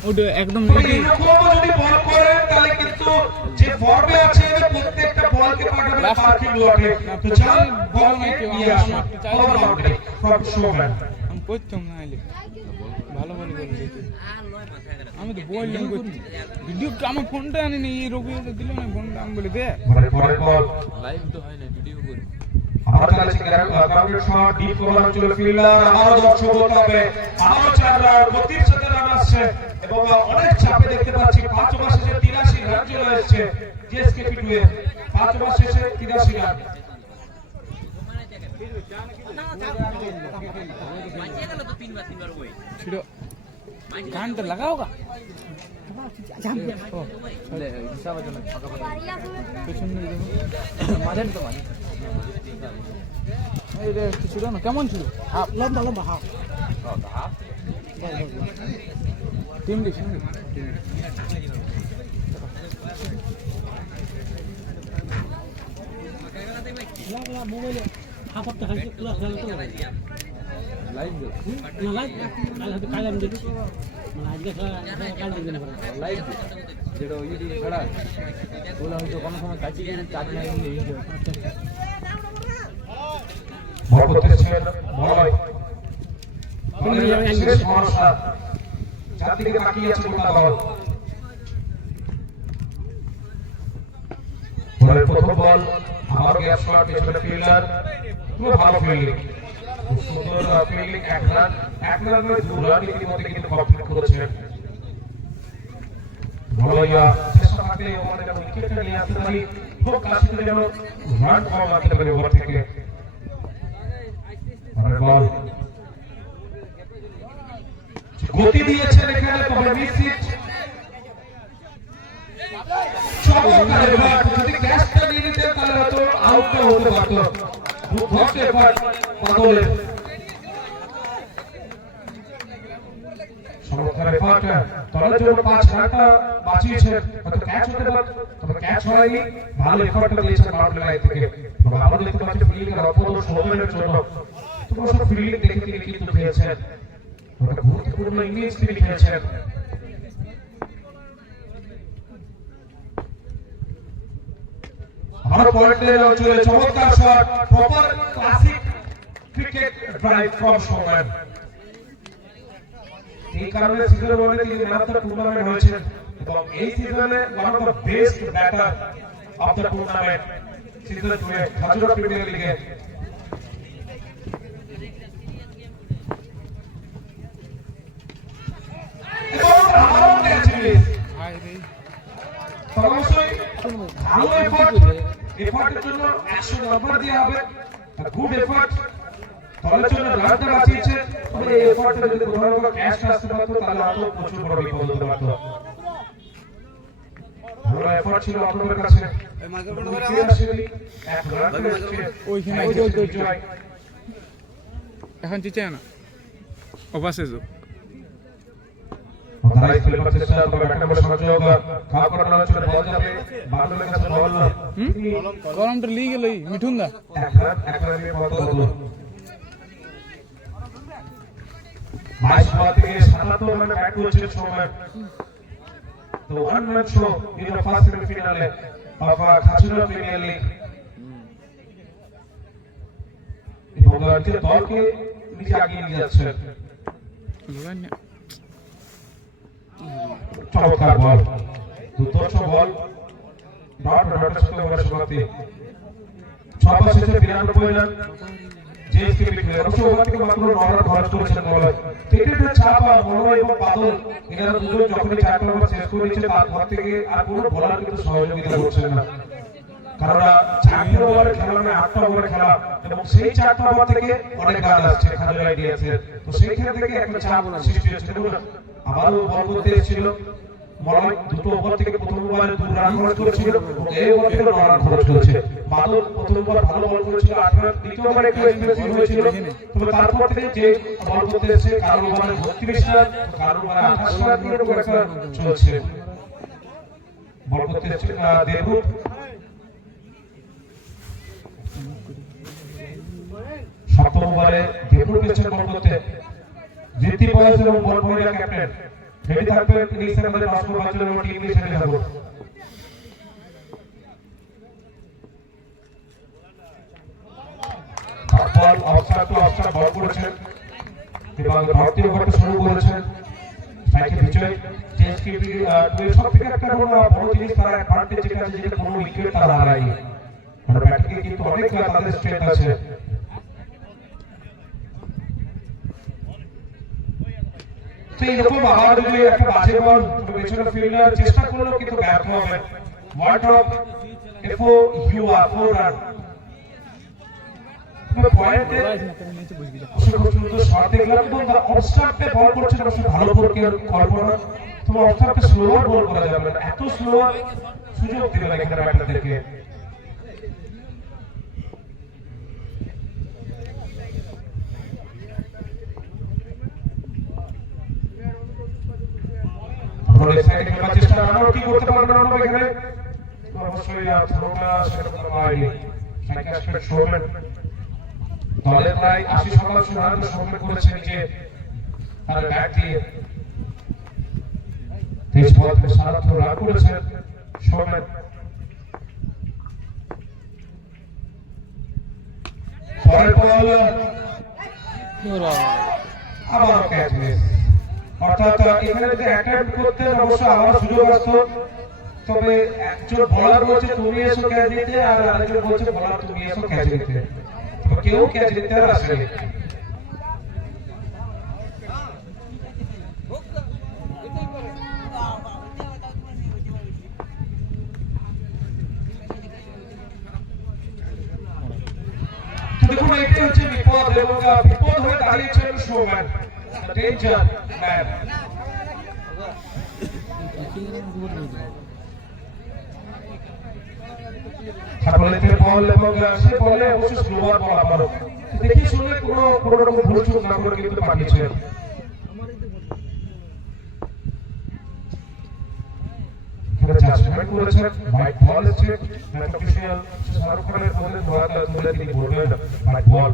ওটা একদম এরকম যদি বল করে তাহলে কিন্তু যে ফর্মে আছে প্রত্যেকটা বলকে পাঠাবে পার্কিং লটে, তো চাল বল নিয়ে আসো ওভার বাউন্ডারি ফ্রম শোম্যান। আমি করতাম না আইলে ভালো ভালো করে দেখি, আমি তো বললাম করছি ভিডিও, আমার ফোনটা আনি নি, এই রবি দিল না ফোনটা, আমি বলে দে পরে বল লাইভ তো হয় না, ভিডিও করি। আবার চালাচ্ছে গ্রাউন্ডের শট, ডিপ ওভার চলে ফিল্ডার, আবারও দর্শক বলতে হবে, আবারও 4 রান, 32 সাথে রান আসছে এবং অনেক চাপে দেখতে পাচ্ছি 5 ওভার শেষে 83 রান চলে এসেছে জিএসকেপি 2 এ, 5 ওভার শেষে 83 রান। ছিড়ো গানটা লাগাওগা ছিল না, কেমন ছিল? লম্বা লম্বা হাফ টিম দিস মোবাইলে হাফ হাফটা খাইছে পুরো খেলা তো লাইভ না লাইভ কাল আমি দেখি মানে আজকে কাল দেখবেন লাইভ যেটা ইউটিউবে ছাড়া ওগুলো হয়তো কোনো সময় কাছে গিয়ে চার্জ নাই বল করতেছেন বয় শেষ ভরসা, চারদিকে তাকিয়ে আছে গোটা দল। বলের প্রথম বল আবার গ্যাপ শট, পেছনে ফিল্ডার, খুব ভালো ফিল্ডিং, সুন্দর ফিল্ডিং, 1 রান 2 রান ইতিমধ্যে কিন্তু কমপ্লিট করেছেন। বলইয়া চেষ্টা থাকলে ওভারে যেন উইকেটটা নিয়ে আসতে পারি, খুব কাছে যেন রান কম আসতে পারে ওভার থেকে। বল গতি দিয়েছেন এখানে, তবে মিস হিট, চমৎকার এফার্ট, যদি ক্যাচটা নিয়ে নিতেন তাহলে হয়তো আউটটা হতে পারত। দুর্ধর্ষ এফার্ট বাদলের, চমৎকার এফার্ট, দলের জন্য 5 রানটা বাঁচিয়েছেন, হয়তো ক্যাচ হতে পারত তবে ক্যাচ হয়নি, ভালো এফার্টটা দিয়েছেন বাউন্ডারি লাইন থেকে। তবে আমরা দেখতে পাচ্ছি ফিল্ডিং এর অপর সৌম্যের জন্য সব ফিল্ডিং দেখে তিনি কিন্তু পেয়েছেন, একটা গুরুত্বপূর্ণ ইনিংস তিনি খেলেছেন। আর পয়েন্টের অঞ্চলে চমৎকার shot, proper classic cricket drive from showman. এই কারণে সিজনের মধ্যে তিনি ম্যান অফ দ্য টুর্নামেন্ট হয়েছেন এবং এই সিজনে one of the best batter of the tournament season 2 A Hazra premier লিগে। অবশ্যই ভালো এফার্টের জন্য 100 নাম্বার দেওয়া হবে, গুড এফার্ট, দলের জন্য রানটা বাঁচিয়েছে, তবে এই এফার্টটা যদি কোনোভাবে ক্যাচ আসতে পারতো তাহলে আরো প্রচুর বড় বিপদ হতে পারত। ভালো এফার্ট ছিল আপনাদের কাছে, এখন চিচে না অবাসে যাও গরমটা লিয়ে গেল মিঠুন দা এবং যে দলকে নিচে আগিয়ে নিয়ে যাচ্ছেন। চমৎকার বল, দুর্ধর্ষ বল, ডট ডটের সাথে ওভারের সমাপ্তি। 6 ওভার শেষে 92 রান জেএসকেপি খেলে। অবশ্য ওভার থেকে মাত্র 9 রান খরচ করেছেন বলার। ক্রিকেটের চাপ আর মনোবল এবং বাদল এনারা দুজন যখনই 4টা ওভার শেষ করে নিচ্ছে তারপর থেকে আর কোনো বলার কিন্তু সহযোগিতা করছেন না, কারণ 4টা ওভারে খেলা মানে 8টা ওভারে খেলা এবং সেই 4টা ওভার থেকে অনেক রান আসছে খাজুর আইডিয়াসের। তো সেইখান থেকে একটা চাপ সৃষ্টি হচ্ছে। আবারও বল করতে এসেছিল মলয়, দুটো ওভার থেকে প্রথম ওভারে 2 রান খরচ করেছিল এবং এই ওভার থেকে 9 রান খরচ করেছে। বাদল প্রথম ওভার ভালো বল করেছিল 8 রান, দ্বিতীয় ওভারে একটু এক্সপেন্সিভ হয়েছিল, তবে তারপর থেকে যে বল করতে এসেছে কারো ওভারে 32 রান, কারো ওভারে 28 রান দিয়ে এরকম একটা চলছে। বল করতে এসেছে দেবুত, সপ্তম ওভারে দেবুত পেয়েছেন বল করতে। জিতি বয়স এবং বল বয়রা ক্যাপ্টেন রেডি থাকবেন ইনিংসের মধ্যে 10 ওভার বাঁচলে এবং টিম নিয়ে ছেড়ে যাবো। বল অফসাইড টু অফসাইড বল করেছেন এবং ভারতীয় ওভারটা শুরু করেছেন স্ট্রাইকে বিজয়। জেএসকেপি সব থেকে একটা বড় জিনিস তারা অ্যাডভান্টেজ যেটা আছে, যেটা কোনো উইকেট তারা হারায়নি, মানে ব্যাটিংয়ে কিন্তু অনেক তাদের স্ট্রেংথ আছে। এরকম আবার যদি একটা বাজে বল পেছনে ফিল্ডার চেষ্টা করলেও কিন্তু ব্যর্থ হবেন। ওয়ার্ড অফ এফও ইউ আর 4 রান। পয়েন্টে সুন্দর শট দেখলাম এবং অফস্টাম্পে বল করছেন, অবশ্য ভালো কল্পনা, তবে অফস্টাম্পে স্লোয়ার বল করা যাবে না, এত স্লোয়ার সুযোগ দিলেন এখানে ব্যাটারদেরকে। চেষ্টা আরো কি করতে পারবেন এখানে, অবশ্যই দলের প্রায় 80% রান সৌম্য করেছেন যে তার ব্যাট দিয়ে। 23 বল থেকে 77 রান করেছেন সৌম্য। পরের বল আবার ক্যাচ মিস, অর্থাৎ এখানে যদি অ্যাটেম্প করতেন অবশ্য আবার সুযোগ আসতো, তবে একজন বলার বলছে তুমি এসো ক্যাচ নিতে আর আরেকজন বলছে বলার তুমি এসো ক্যাচ নিতে, কেউ ক্যাচ নিতে আর আসেনি। দেখুন এটা হচ্ছে বিপদ এবং বিপদ হয়ে দাঁড়িয়েছেন শোম্যান, ডেঞ্জার ম্যান। বল এবং সে বলে অবশ্য স্লোয়ার বল আবারও দেখি শুনে কোনো রকম ভুল চুক না করে কিন্তু পাঠিয়েছেন। জাজমেন্ট করেছেন হোয়াইট বল এসেছে, ম্যাচ অফিশিয়াল শাহরুখ খানের বলে ধোয়াটা তুলে তিনি বলবেন হোয়াইট বল।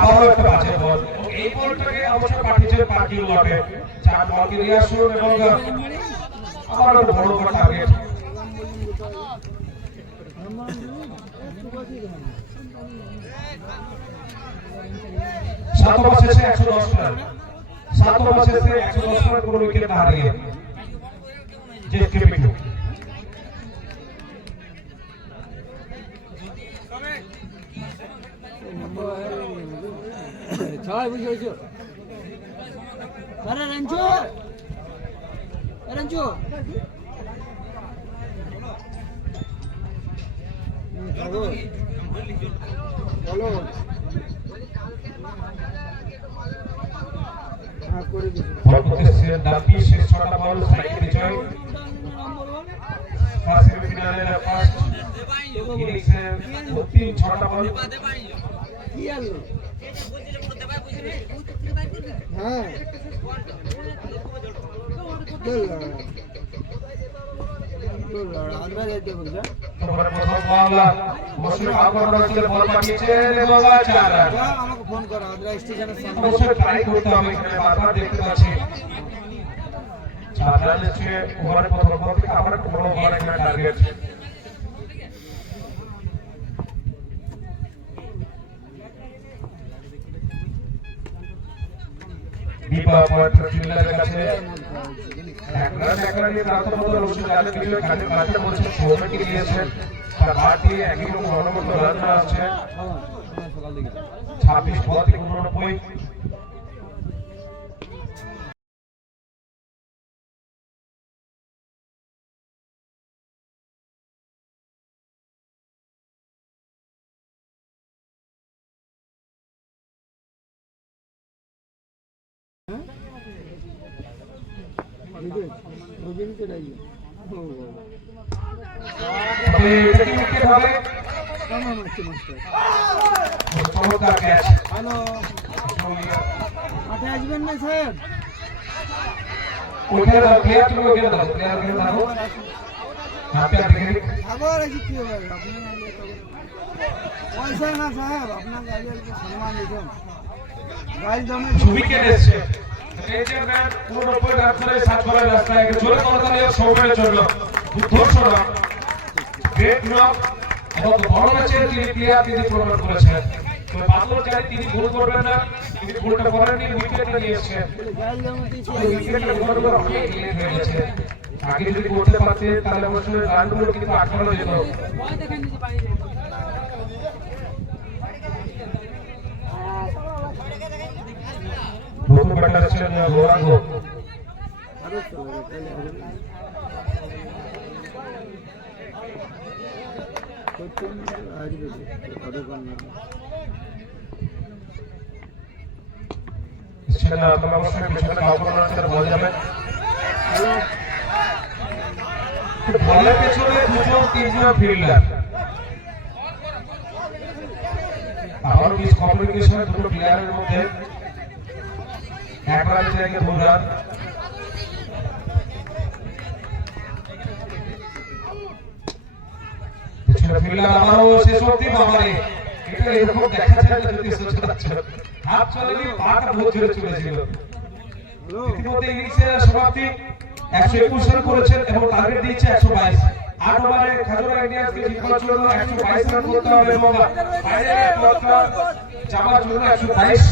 আবারও একটা বাজে বল, এই বলটাকে অবশ্য পাঠিয়েছেন পার্কিং লটে। 4 বলকে নিয়ে আসুন এবং আবারও বড় বড় টার্গেট। 7 ওভার শেষে 110 রান, 7 ওভার শেষে 110 রান কোনো উইকেট না হারিয়ে জেএসকেপি। ছয় বুঝেছো আরে রঞ্জু রঞ্জু বলো হ্যাঁ করে দিই বল করতেছে দাপি শেষ 6টা বল সাইড বিজয়। ফার্স্ট সেমিফাইনালের ফার্স্ট ইনিংসে 6টা বল কি আলো হ্যাঁ আদ্রা যাইতে বলছা তোমার প্রথম বল মশরুফ আকবর রাসেল বল পাঠিয়েছেন এবং 4 রান। আমাকে ফোন করো আদ্রা স্টেশনের সামনে অবশ্যই ট্রাই করতে হবে, এখানে বারবার দেখতে পাচ্ছি রান এসছে ওভারের প্রথম বল থেকে আবার বড় ওভার এখানে টার্গেট। দীপা পয়েন্ট ফিল্ডারের কাছে এক রান নিয়ে প্রাপ্ত মতো রশিদ আলী বিজয় খাটের মাঝে বলছে সৌম্যকে নিয়েছেন তার বার দিয়ে একই রকম অনবদ্য রান আসছে 26 বল থেকে 89। চমৎকার ক্যাচ। মাঠে আসবেন না স্যার? ওইখানে দাও, প্লেয়ার তুমি ওইখানে দাও, প্লেয়ার ওইখানে দাও। হাতে দেখে আবার এসে কি হবে? আপনি পয়সা না সাহেব, আপনাকে আগে একটু সম্মান দিবেন। গাইল দামে উইকেট এসছে। রেঞ্জার ম্যান 90 রান করে 7 বলের রাস্তায় জোরে করতালি সৌম্যের জন্য দুর্ধর্ষ রান। গ্রেট নক এবং বড় ম্যাচের তিনি প্লেয়ার তিনি প্রমাণ করেছেন। তো বাদল জানি তিনি ভুল করবেন না, তিনি ভুলটা করেননি, উইকেটটা নিয়ে এসেছেন। গাইল দামে দিয়েছি। উইকেটের ওভারগুলো অনেক লেট হয়ে গেছে। আগে যদি করতে পারতেন তাহলে অবশ্যই রানগুলো কিন্তু 18 যেত। নতুন ব্যাটার ছিলেন গৌরাঙ্গ। অবশ্যই পিছনে বল যাবে। বলের পেছনে 2-3 ফিল্ডার, আবার মিস কমিউনিকেশন দুটো প্লেয়ারের মধ্যে। এক রানের জায়গায় 2 রান। পিছনে ফিল্ডার আবারও শেষ অবধি বাবারে, এটা এরকম দেখা যায় না যদি সচরাচর। হাত চলেনি, পাটা বহুত জোরে চলেছিল। ইতিমধ্যে ইনিংসের সমাপ্তি 121 রান করেছেন এবং টার্গেট দিয়েছে 122। 8 ওভারে খাজুরা ইন্ডিয়ান্সকে জিতবার জন্য 122 রান করতে হবে এবং ফাইনালে লক্ষ্য যাওয়ার জন্য 122।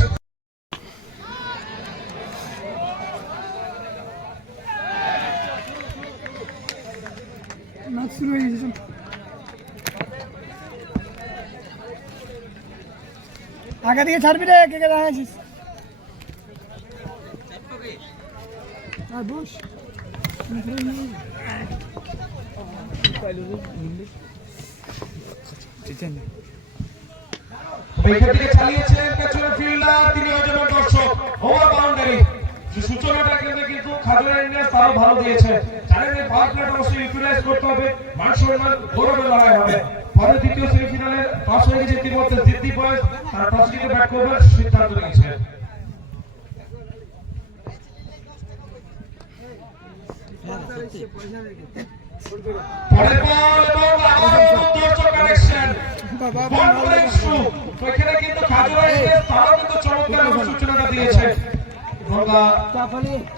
আগে থেকে ছাড়বি রে, কে কে দাঁড়াইছিস? আর বস উইকেট থেকে চালিয়েছেন পেছনে ফিল্ডার, তিনি অজয় দর্শক ওভার বাউন্ডারি। সূচনাটা কিন্তু খাজুরা ইন্ডিয়ান্স তারও ভালো দিয়েছে। জানেন এই পাওয়ার প্লেটা অবশ্যই ইউটিলাইজ করতে হবে, মান সম্মান গৌরবের লড়াই হবে। পরে দ্বিতীয় সেমিফাইনালে টস হয়ে গেছে ইতিমধ্যে, জিদ্দি বয়স তারা টস জিতে ব্যাট করবার সিদ্ধান্ত নিয়েছে। পরের বল এবং আবারও দর্শক কানেকশন বল করে শুরু। ওইখানে কিন্তু খাজুরা ইন্ডিয়ান্স তারাও কিন্তু চমৎকার সূচনাটা দিয়েছে।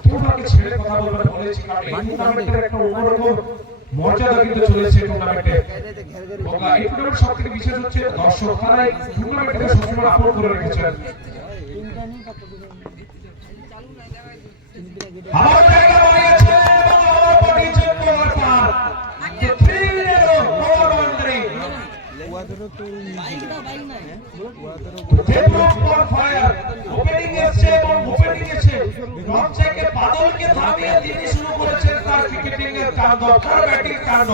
টুর্নামেন্টকে ছেড়ে কথা বলবার বলেছি, কারণ এই টুর্নামেন্টের একটা অন্যরকম মর্যাদা কিন্তু চলেছে টুর্নামেন্টে। এই টুর্নামেন্ট সব থেকে বিশেষ হচ্ছে দর্শক, তারা এই টুর্নামেন্টকে সবসময় আপন করে রেখেছেন। আমার জায়গা বানিয়েছে এবং আমার বডি চেক করার পর 3 মিনিট ওভার বাউন্ডারি ওপেনিং এসছে এবং ওপেনিং এসে রন থেকে বাদলকে থামিয়ে তিনি শুরু করেছেন তার ক্রিকেটিং এর কাণ্ড, তার ব্যাটিং কাণ্ড।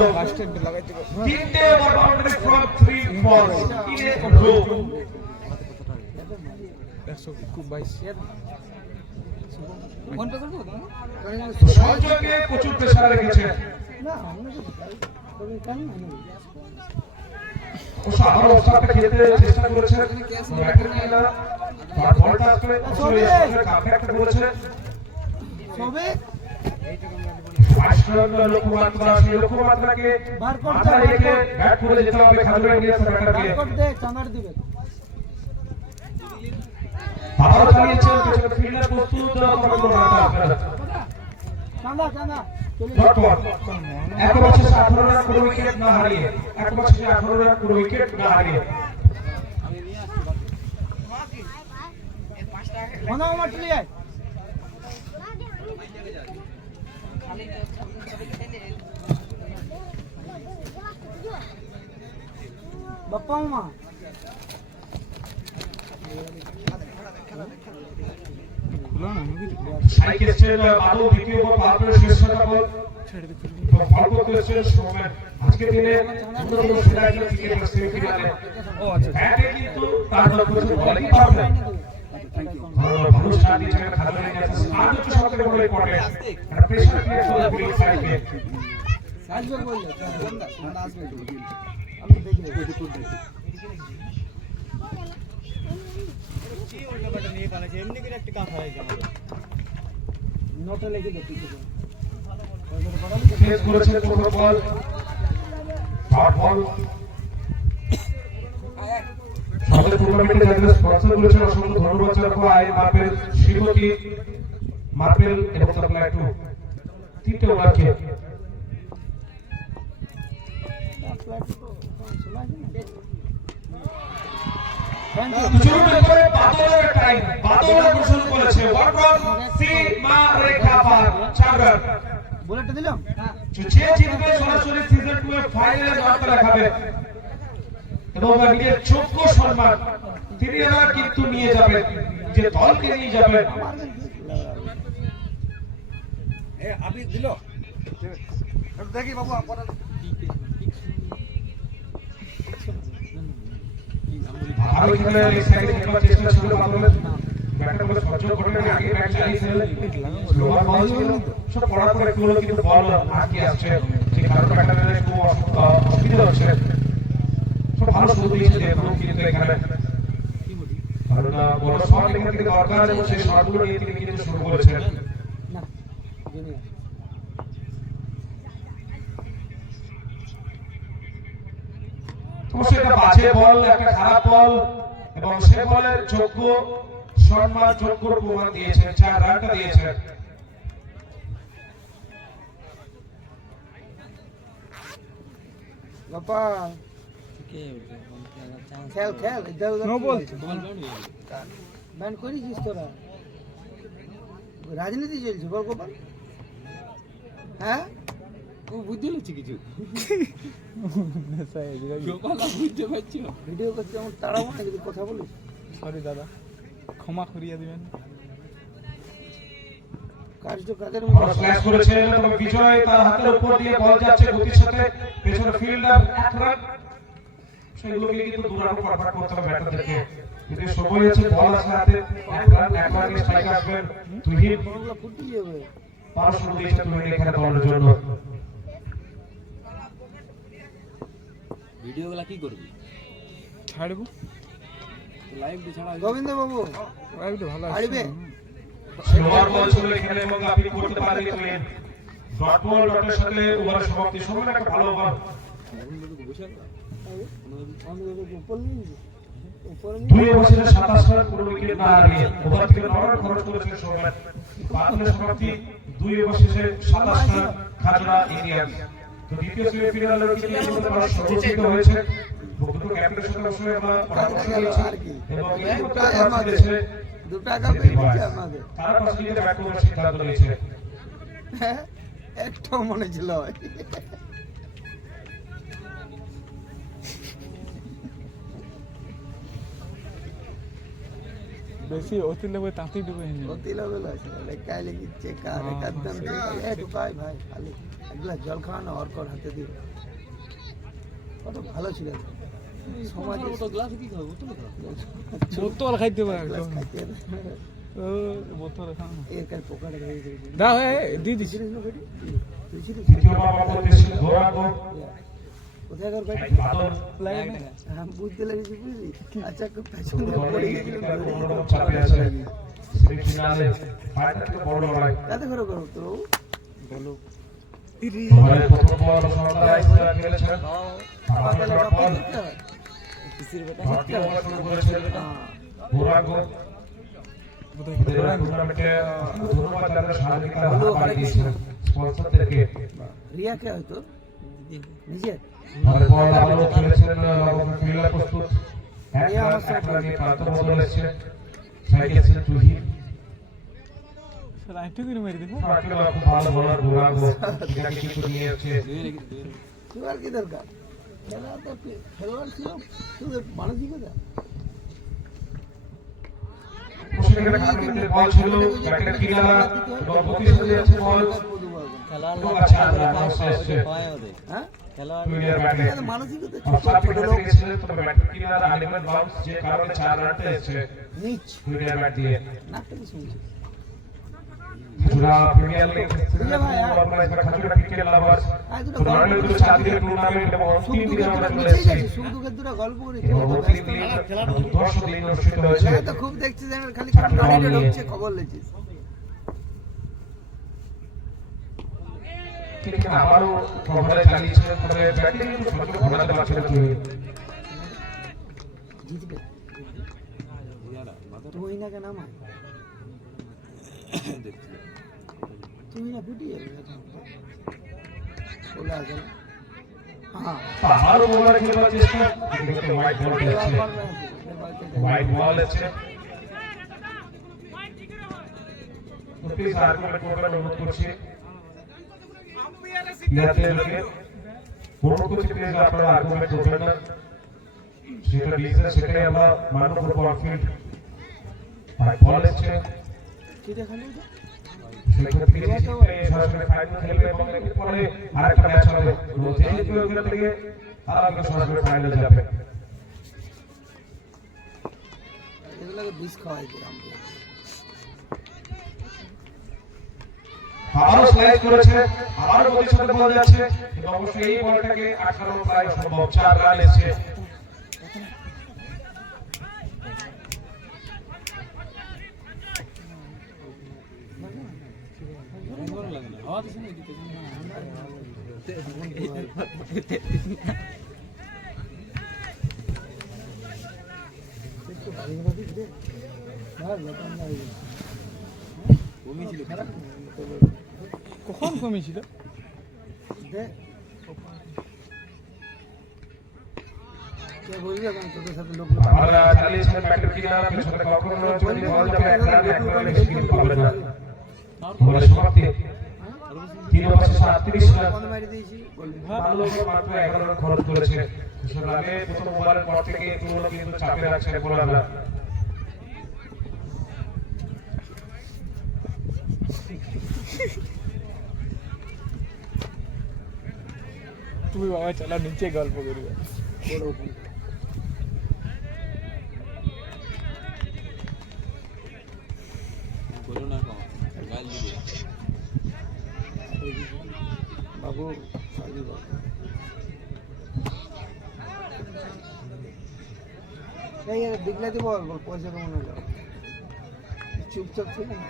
3টে ওভার বাউন্ডারি ফ্রম 3 বলস ইন এ রো। সহযোগে প্রচুর প্রেসার রেখেছেন। আবার অবস্থাটা খেলতে চেষ্টা করেছেন ব্যাটার খেলা, তার বলটা আসলে কামব্যাকটা করেছেন। লক্ষ্যমাত্রাকে মাথায় রেখে ব্যাট করে যেতে হবে খাজুরা ইন্ডিয়ান্স ব্যাটারকে। আবারও চালিয়েছেন পেছনে ফিল্ডার প্রস্তুত, ডট বল এক ওভার শেষে 18 রান করে উইকেট না হারিয়ে এক ওভার শেষে 18 রান করে উইকেট না হারিয়ে বাপ্পা মামা সাইকেল স্টেল বাদল দ্বিতীয় বল বাদল শেষটা বল ফল করতে হচ্ছে সৌমেন আজকে দিনে সুন্দরবন সিরাজের ক্রিকেট সেমিফাইনালে ও আচ্ছা ব্যাটে কিন্তু তার কিছু বলই পারবে ভালো স্টার্ট দিয়েছে খাজা হয়ে গেছে আর হচ্ছে সবথেকে বড় ইম্পর্টেন্ট একটা প্রেসার ক্রিয়েট করে ফিল্ডিং সাইডে আসবে বললে না আসবে আমি দেখি নোটে লিখে দে পিছনে ফেস করেছে প্রথম বল শর্ট বল আমাদের টুর্নামেন্টে যাদের স্পন্সর করেছেন অসংখ্য ধন্যবাদ জানাবো আই মার্বেল শ্রীমতী মার্বেল এবং সাপ্লাই টু তিনটে ওভারকে জুড়ে করে বাদলের টাইম বাদল শুরু করেছে ওয়ার্ক সি মা রেখা পার 4 রান বুলেটটা দিলাম যে জিতবে সরাসরি সিজন 2 এর ফাইনালে যাওয়ার দেখাবে এবং নিজের যোগ্য সম্মান তিনি এবার কিন্তু নিয়ে যাবেন যে দলকে নিয়ে যাবেন আপনি দিল দেখি বাবু ভালো খেলে রিসাইড করার চেষ্টা ছিল বাদলের ব্যাটটা বলে সহ্য করে আগে ব্যাট চালিয়েছিলেন স্লোয়ার বল ছিল সব পড়ার পরে একটু হলো কিন্তু বল আগে আসছে যে কারণে ব্যাটারের খুব অসুবিধা হচ্ছে সব ভালো শুরু দিয়েছে দেখুন কিন্তু এখানে কারণ বড় শট এখান থেকে দরকার এবং সেই শটগুলো নিয়ে তিনি কিন্তু শুরু করেছেন না জুনিয়র অবশ্যই একটা বাজে বল একটা খারাপ বল এবং সে বলের যোগ্য সম্মান যোগ্য প্রমাণ দিয়েছেন 4 রানটা দিয়েছেন বাপ্পা খেল খেল ইধর উধর নো বল ব্যান করেছিস তোরা রাজনীতি চলছে বল গোপাল হ্যাঁ ও বুঝতে পারছি কিছু ভিডিও করতে আমার তাড়াবো না যদি কথা বলিস সরি দাদা ক্ষমা করিয়ে দিবেন কাজটা কাদের বল স্ল্যাশ করেছেন তবে বিজয় তার হাতের উপর দিয়ে বল যাচ্ছে গতির সাথে পেছনে ফিল্ডার 1 রান সেগুলোকে কিন্তু দুরানো পারফেক্ট করতে হবে ব্যাটারদেরকে কিন্তু সময় আছে বল আছে হাতে 1 রান 1 রানে স্ট্রাইক আসবেন তুহিন বলগুলো ফুটে যাবে পার শুরু দিয়েছে তুহিন এখানে বলের জন্য ভিডিওগুলো কি করবি ছাড়বো লাইভ ছাড়া গোবিন্দ বাবু একটু ভালো আসবে স্লোয়ার বল ছিল এখানে এবং আপনি করতে পারেন তুহিন ডট বল ডটের সাথে ওভার সমাপ্তি সময় একটা ভালো ওভার দুই ওভারে 27 রান কোনো উইকেট না হারিয়ে ওভার থেকে 9 রান খরচ করেছিলেন সৌমেন বাদলের সমাপ্তি দুই ওভার শেষে 27 রান খাজরা ইন্ডিয়ান্স তো দ্বিতীয় সেমিফাইনালের কিন্তু আমরা সর্বোচ্চ হয়েছে দুটো ক্যাপ্টেনের সাথে অবশ্যই আমরা পরামর্শ নিয়েছি এবং এই দুটোই আমাদের দুটো টাকা পেয়েছে আমাদের তারা পাশে গিয়ে ব্যাট করার সিদ্ধান্ত নিয়েছে একটাও মনে ছিল বেশি অতি লেবে তাঁতি ডুবে অতি লেভেল আছে কাইলে কি চেকার একদম চেকার একটু ভাই ভাই খালি এক গ্লাস জল খাওয়ানো আর কর হাতে দিয়ে কত ভালো ছিল সমাজে তো গ্লাস কি খাবো বোতল খাইতে পারে গ্লাস খাইতে বোতল খাওয়া এর কাল পোকাটা ধরে দিয়েছে দা দিয়ে দিছি তুই ছিলিস দ্বিতীয় ওভার করতেছিল ধোরাগো কোথায় ঘর ভাই বাদল আমি বুঝতে লেগেছি বুঝলি আচ্ছা পেছন দিয়ে পড়ে গেছিল চাপে আছে সেমিফাইনালে ফাইনাল থেকে বড় লড়াই কাতে ঘর করো তো বলো ওভারের প্রথম বল সরকার খেলেছেন আমাদের ডট বল কিসির বেটা দ্বিতীয় ওভার শুরু করেছেন ধোরাগো টুর্নামেন্টে ধন্যবাদ জানাতে সাহায্য করে হাত বাড়িয়ে দিয়েছেন স্পন্সরদেরকে। রিয়াকে হয়তো নিজে পরে বল আবারও খেলেছেন নবম ফিল্ডার প্রস্তুত। এক রানে প্রান্ত বদল এসছে। সাইকেল তুহিন খুব ভালো বোলার ঘোরাবো এটাকে কিন্তু নিয়ে এসছে। আর কি দরকার খেলা তো খেলোয়াড় ছিল শুধু মানসিকতা সেখানে খানমিনের বল ছিল ব্যাটের কিনারা এবং প্রতিশোধ যাচ্ছে বল আচ্ছা রান এসছে। হ্যাঁ টুইনের ব্যাটে মানসিকতা অফসাইড থেকে গিয়েছিলেন তবে ব্যাটের কিনারা আলিমের বাউন্স যে কারণে 4 রানটা এসছে নিচ টুইনের ব্যাট দিয়ে। নাকটা শুনছি পুরা প্রিমিয়ার লিগ অর্গানাইজ করা খাজুরা ক্রিকেট লাভার্স টুর্নামেন্ট 4 দিনের টুর্নামেন্ট এবং 3 দিনের আমরা চলে এসেছি। সুখ দুঃখের দুটো গল্প করে এবং 3 দিন 10 দিন অনুষ্ঠিত হয়েছে। তো খুব দেখছিস খালি গাড়িতে ঢুকছে খবর লেছিস কিন্তু আবারও কভারে চালিয়েছিলেন তবে ব্যাটিং কিন্তু সঠিক ঘোরাতে পারছিলেন তিনি। জিতবে তুই না কেন আমার তুই না ফুটি যাবে চলে আসে হ্যাঁ আবারও বোলার খেলবার চেষ্টা কিন্তু হোয়াইট বল এসেছে। হোয়াইট বল এসেছে। প্লিজ আর্গুমেন্ট করবেন অনুরোধ করছি। প্লেয়ারদেরকে অনুরোধ করছি প্লিজ আপনারা আর্গুমেন্ট করবেন না। সেটা ডিসিশন সেটাই আমরা মানব উপর ফিল্ড হোয়াইট বল এসেছে। কি দেখালো এটা সেক্ষেত্রে প্লিজ সরাসরি ফাইনাল খেলবে এবং পরে আরেকটা ম্যাচ হবে যে জিতবে ওখান থেকে আরেকটা সরাসরি ফাইনালে যাবে। এগুলোকে বিষ খাওয়াই দিলাম আবারও স্লাইস করেছে আবারও প্রতিশোধ বল যাচ্ছে এবং অবশ্যই এই বলটাকে 18 প্রায় সম্ভব 4 রান এসেছে। কখন কমেছিল কে বলবে এখন তোদের সাথে লোক আমরা চালিয়েছিলেন ব্যাটের কিনারা পেছনে কখনো যদি বল যাবে 1 রান 1 রান বেশি কিন্তু পাবে না। বলে সমাপ্তি 3 ওভারে 37 রান। কোন মারি দিয়েছি বলবি বাংলাদেশ মাত্র 11 রান খরচ করেছে। সেখানে প্রথম ওভারের পর থেকে তুলনা কিন্তু চাপে রাখছে বোলাররা। তুমি বাবা চলা নিচে গল্প করবে বলো না গাল দিবে বাবু সাজি বাবু এই দিগলা দিব পয়সা কমানো যাও চুপচাপ ছিল না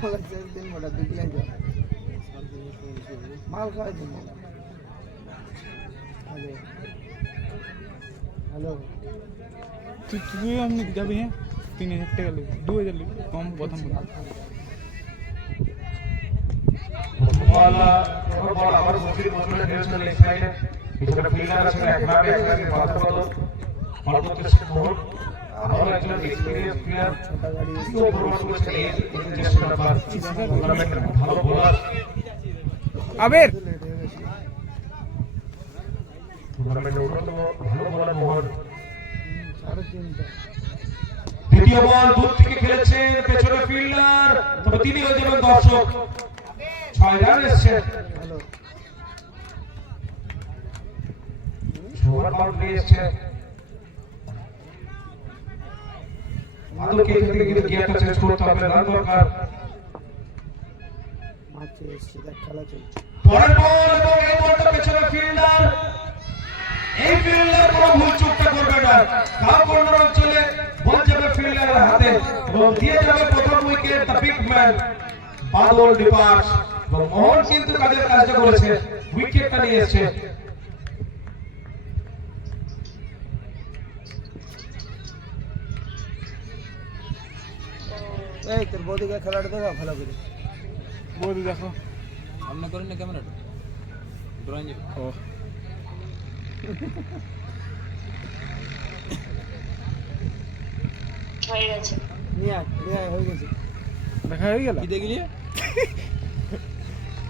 বলা 4 দিন বড় দিগলা যাও মাল খাই দিন হ্যালো হ্যালো তুই আপনি যাবি হ্যাঁ 3000 টাকা লো 2000 লো কম প্রথম বল আবার মুশকিল মজুরে দিয়েছেন লেগ সাইডে পিছনে ফিল্ডার আছে একভাবে একভাবে কথা বলো অল্প চেষ্টা করুন। আরো একজন এক্সপেরিয়েন্স প্লেয়ার তো প্রমাণ করেছেন এই চেষ্টা নাম্বার টুর্নামেন্টের ভালো বোলার আবের টুর্নামেন্টের অন্যতম ভালো বোলার মোহন। 3.5 দ্বিতীয় বল দূর থেকে খেলেছেন পেছনে ফিল্ডার তবে তিনি হয়ে যাবেন দর্শক 6 রান এসেছে। হ্যালো ওভার বাউন্ডারি এসেছে আদৌকে এখান থেকে কিন্তু গিয়ারটা চেঞ্জ করতে হবে রান দরকার। মাঠে এসে খেলা চলছে পরের বল এবং এই বলটা পেছনে ফিল্ডার এই ফিল্ডার কোনো ভুল চুকটা করবে না কাপ কর্নার অঞ্চলে বল যাবে ফিল্ডারের হাতে এবং দিয়ে যাবে প্রথম উইকেট দ্য বিগ ম্যান বাদল ডিপাস এবং মোহন কিন্তু কাজের কাজটা করেছে উইকেটটা নিয়ে এসেছে। এই তোর বৌদিকে খেলাটা দেখা ভালো করে বৌদি দেখো সামনে করেন না ক্যামেরাটা ড্রয়িং যাবে ও নিয়ে হয়ে গেছে। দেখা হয়ে গেল কি দেখলি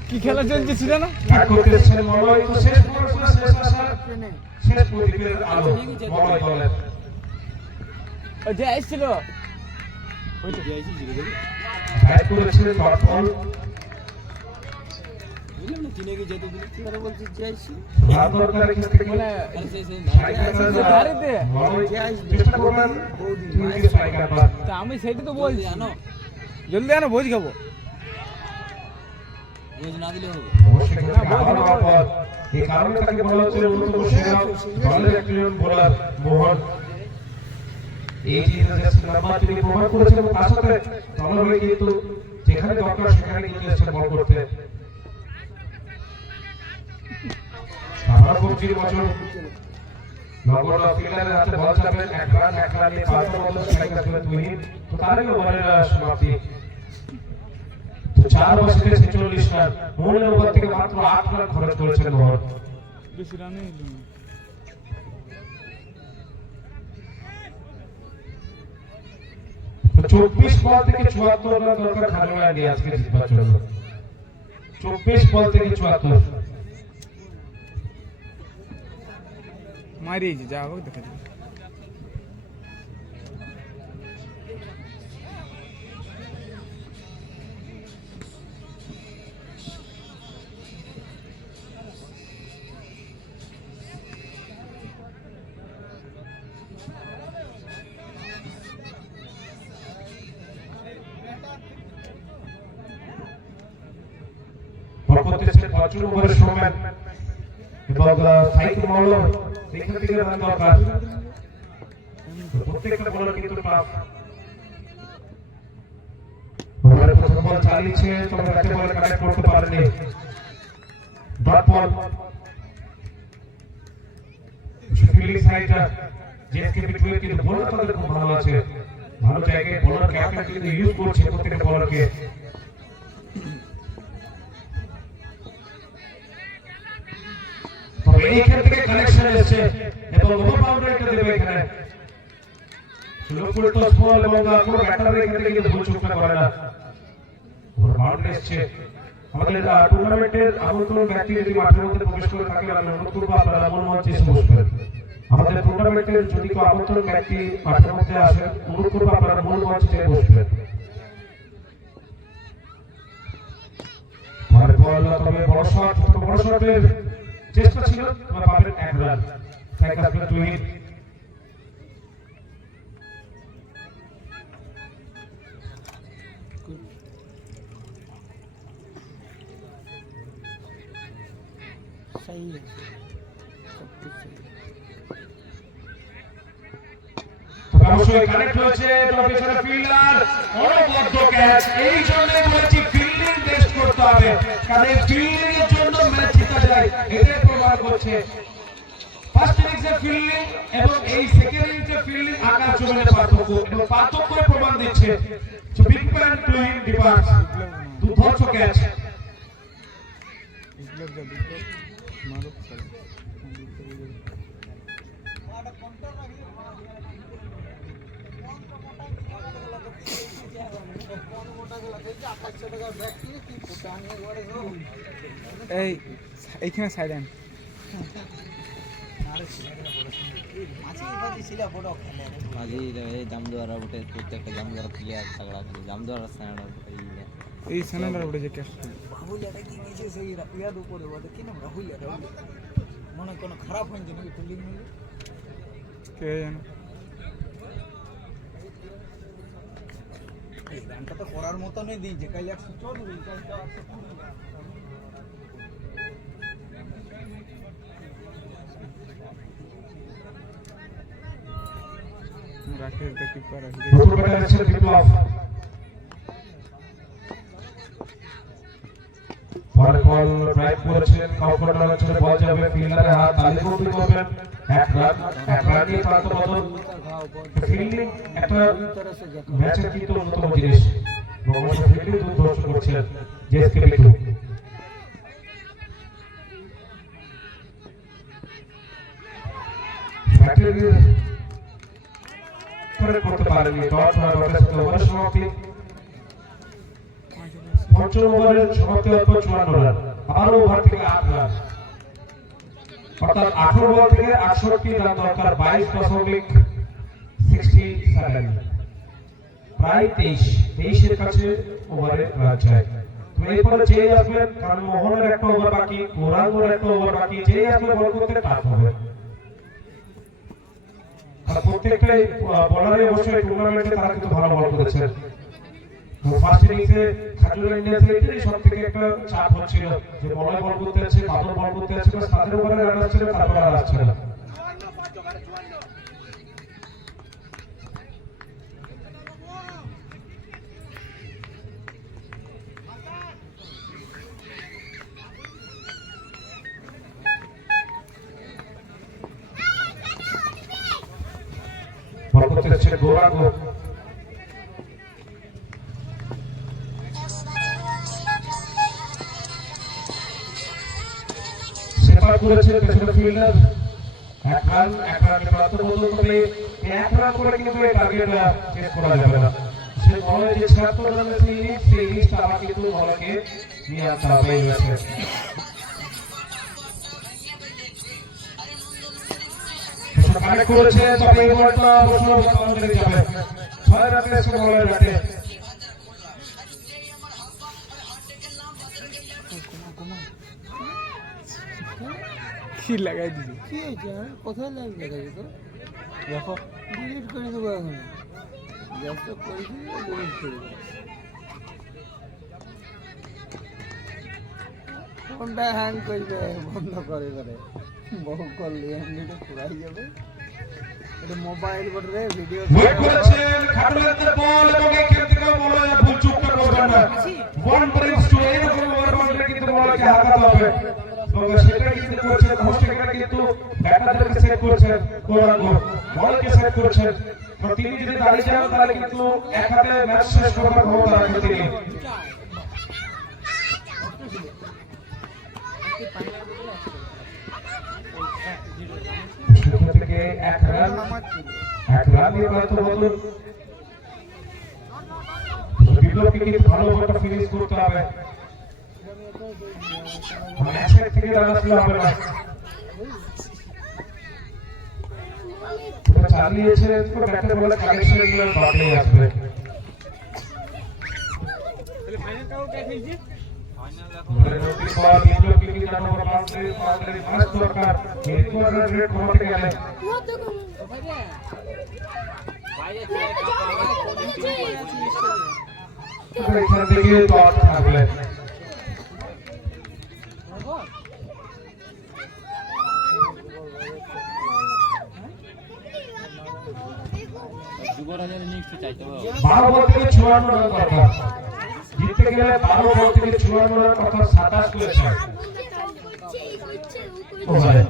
কি খেলা চলছে ছিল না আর করতেছেন মলয় তো শেষ পর্যন্ত শেষ আশা ট্রেনে শেষ প্রদীপের আলো মলয় বলেন ও যে আসছিল ওইটা কি আইছি জিরে দেখি ভাই করেছিলেন বটফল বুঝলাম না চিনে গিয়ে যেতে দিলি তারা বলছি যে আইসি ভাত দরকার কিছু থেকে বলে আরে সেই ধারিতে মলয় যে আসবে চেষ্টা করবেন বৌদি তুমি কি স্ট্রাইকার পান তা আমি সেটা তো বলছি জানো জলদি আনো ভোজ খাবো রোজ না দিলে হবে অবশ্যই করে আবার পর এই কারণে তাকে বলা হচ্ছে অন্যতম সেরা দলের একজন বোলার মোহন এই যে নাম্বার তিনি প্রমাণ করেছেন এবং তার সাথে দলের হয়ে কিন্তু যেখানে দরকার সেখানে কিন্তু এসে বল করতে আমার কবজির বছর নগর ফিল্ডারের হাতে বল চাপেন এক রান নিয়ে 5 বল স্ট্রাইকার ছিলেন তুহিন তো তারই ওভারের সমাপ্তি তো 4 ওভারে 46 রান মোহনের ওভার থেকে মাত্র 8 রান খরচ করেছেন মোহন বেশি রানে তো 24 বল থেকে 74 রান দরকার খাজুয়া নিয়ে আজকে জিতবার জন্য 24 বল থেকে 74 মারিয়েছি যা হোক দেখা যাবে পরবর্তী সেট 55 ওভারের সময় এবং সাইকেল মাওলার এখান থেকে রান দরকার প্রত্যেকটা বলার কিন্তু টাফ ওভারে প্রথম বল চালিয়েছে তবে একটা বল কানেক্ট করতে পারেনি ডট বল ফিল্ডিং সাইডটা জেএসকে বিটুয়ে কিন্তু বোলার তাদের খুব ভালো আছে ভালো জায়গায় বোলার ক্যাপটা কিন্তু ইউজ করছে প্রত্যেকটা বলারকে তবে এইখান থেকে কানেকশন এসেছে এবং ওভার বাউন্ডারিটা দেবে এখানে সুলভপুর টস বল এবং কোনো ব্যাটার এখান থেকে কিন্তু ভুল চুকটা করে না ওভার বাউন্ডারি এসেছে আমাদের টুর্নামেন্টের আমন্ত্রণ ব্যক্তি যদি মাঠের মধ্যে প্রবেশ করে থাকে আমি অনুরোধ করবো আপনারা মূল মঞ্চে এসে বসবেন আমাদের টুর্নামেন্টের যদি কেউ আমন্ত্রণ ব্যক্তি মাঠের মধ্যে আসে অনুরোধ করবো আপনারা মূল মঞ্চে বসবেন পরের বল তবে বড় শটের চেষ্টা ছিল তবে পাবেন 1 রান স্ট্রাইকার ছিলেন তুহিন सही है सब कुछ सही है। তবে অবশ্যই কানেক্ট হয়েছে তবে পেছনে ফিল্ডার অনবদ্য ক্যাচ এই জন্য বলেছি ফিল্ডিং টেস্ট করতে হবে কারণ ফিল্ডিং এর জন্য ম্যাচ জিতা যায় এটাই প্রমাণ করছে ফার্স্ট ইনিংসের ফিল্ডিং এবং এই সেকেন্ড ইনিংসের ফিল্ডিং আকাশ জমিনের পার্থক্য এবং পার্থক্যই প্রমাণ দিচ্ছে so big pan twin departs দুর্ধর্ষ ক্যাচ মারো এই এইখানে সাইলেন্ট আজি এই জামদুয়ারা উঠে প্রত্যেকটা জামদুয়ারা প্লেয়ার তাগড়া করে জামদুয়ারা স্নাড়া উঠে এই সানেন্ডার উপরে যে ক্যাশ রাহুলিয়াটা কি গেছে সেই ইয়াদ উপরে ওটা কি নাম রাহুলিয়া মনে কোনো খারাপ হয়েছে নাকি ফিল্ডিং নিয়ে কে জানো এই রানটা তো করার মতো নেই দিয়েছে কাল 114 রাকেশ দা কিপার আছে নতুন ব্যাটার ছিল বিপ্লব পরের বল ড্রাইভ করেছেন কাউন্টার ছিল বল যাবে ফিল্ডারের হাত তালি বন্ধ করবেন 1 রান নিয়ে প্রান্ত বদল ফিল্ডিং একটা ম্যাচের কিন্তু অন্যতম জিনিস এবং অবশ্য ফিল্ডিং দুর্ধর্ষ করছেন জেএসকে বিটু করে করতে পারেনি। ডট বা ডটের সাথে ওভার সমাপ্তি। পঞ্চম ওভারের সমাপ্তি অল্প 54 রান। আবারও ওভার থেকে 8 রান, অর্থাৎ 18 বল থেকে 68 রান দরকার। 22.67, প্রায় 23 এর কাছে ওভারে রান চাই। তো এরপরে চেয়ে আসবেন, কারণ মোহনের একটা ওভার বাকি, ওরাঙ্গোর একটা ওভার বাকি। চেয়ে আসবে বল করতে টাফ হবে। আর প্রত্যেকটাই বলারই অবশ্যই টুর্নামেন্টে তারা কিন্তু ভালো বল করেছেন। ফার্স্ট ইনিংসে খাজুরা ইন্ডিয়ান্সের সব থেকে একটা চাপ হচ্ছিল যে বলার বল করতে আছে, বাদর বল করতে আছে, তাদের ওভারে রান আসছে না, তারপরে আর আসছে না। বল করতে হচ্ছে গৌরাঙ্গ। সেপার করেছে পেছনে ফিল্ডার। 1 রান প্রাপ্ত বদল, তবে 1 রান করে কিন্তু এই টার্গেট চেস করা যাবে না। সে বলে যে 76 রানের সেই ইনিংসটা আবার কিন্তু বলকে নিয়ে আসতে হবে এই ম্যাচে। কানেক্ট করেছে, তবে এই বলটা অবশ্য বাউন্ডারি যাবে। 6 রানে এসে বলের ব্যাটে। কি লাগাই দিবি? কি হয়েছে? কোথায় লাইভ লাগাইছি তো? দেখো, ডিলিট করে দেবো এখন। যত করেছি ডিলিট করে দেবো। ফোনটা হ্যাং করবে, বন্ধ করে করে বহু করলে এমনিতে পুরাই যাবে। এটা মোবাইল বটে, ভিডিও ওয়েট করেছেন খাটুয়াদের বল, এবং এই ক্ষেত্রে বলা ভুল চুক্তি করবেন না। ওয়ান ব্রেক্স টু এরকম ওভার বললে কিন্তু বলকে হারাতে হবে, এবং সেটা কিন্তু করছেন হোস্টেলটা কিন্তু ব্যাটারদেরকে সেট করছেন। গৌরাঙ্গ বলকে সেট করছেন, তো তিনি যদি দাঁড়িয়ে যান তাহলে কিন্তু এক হাতে ম্যাচ শেষ করার ক্ষমতা রাখেন তিনি। থেকে 1 রান দিয়ে প্রাপ্ত বদল। বিপ্লবকে কিন্তু ভালো একটা ফিনিশ করতে হবে, ম্যাচের থেকে রান আসলে হবে না। চালিয়েছে তো ব্যাটে বলে কানেকশন গুলো বাড়তেই আসবে। এখান থেকে টস থাকলে বারো বল থেকে 54 রান দরকার। জিততে গেলে 12 বল থেকে 54 রান, অর্থাৎ 27 করেছে ওভারে,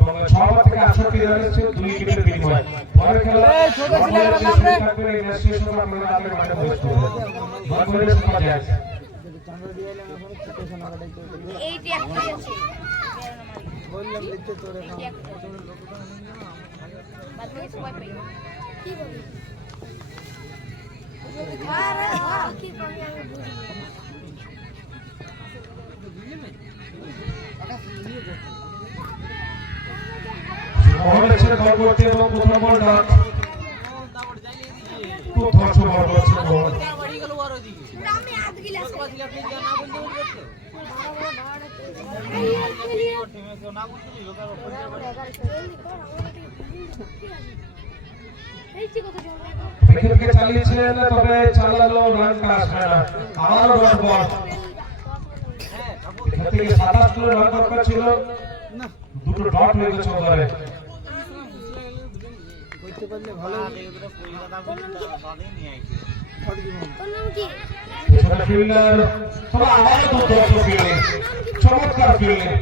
এবং 6 ওভার থেকে 68 রান এসেছে 2 উইকেটের বিনিময়ে। পরের খেলা বললাম দেখতে তোরে মহামেশের বল করতে, এবং প্রথম বল ডাক খুব ধর্ষ বল করছে মোহন। বিকেটকে চালিয়েছিলেন, তবে চালালো রানটা আসবে না। আবারও ডট বল, এখান থেকে 27 করে রান দরকার ছিল, দুটো ডট হয়ে গেছে ওভারে। করতে পারলে ভালো। পেছনে ফিল্ডার, তবে আবারও দুর্দান্ত ফিল্ডিং, চমৎকার ফিল্ডিং,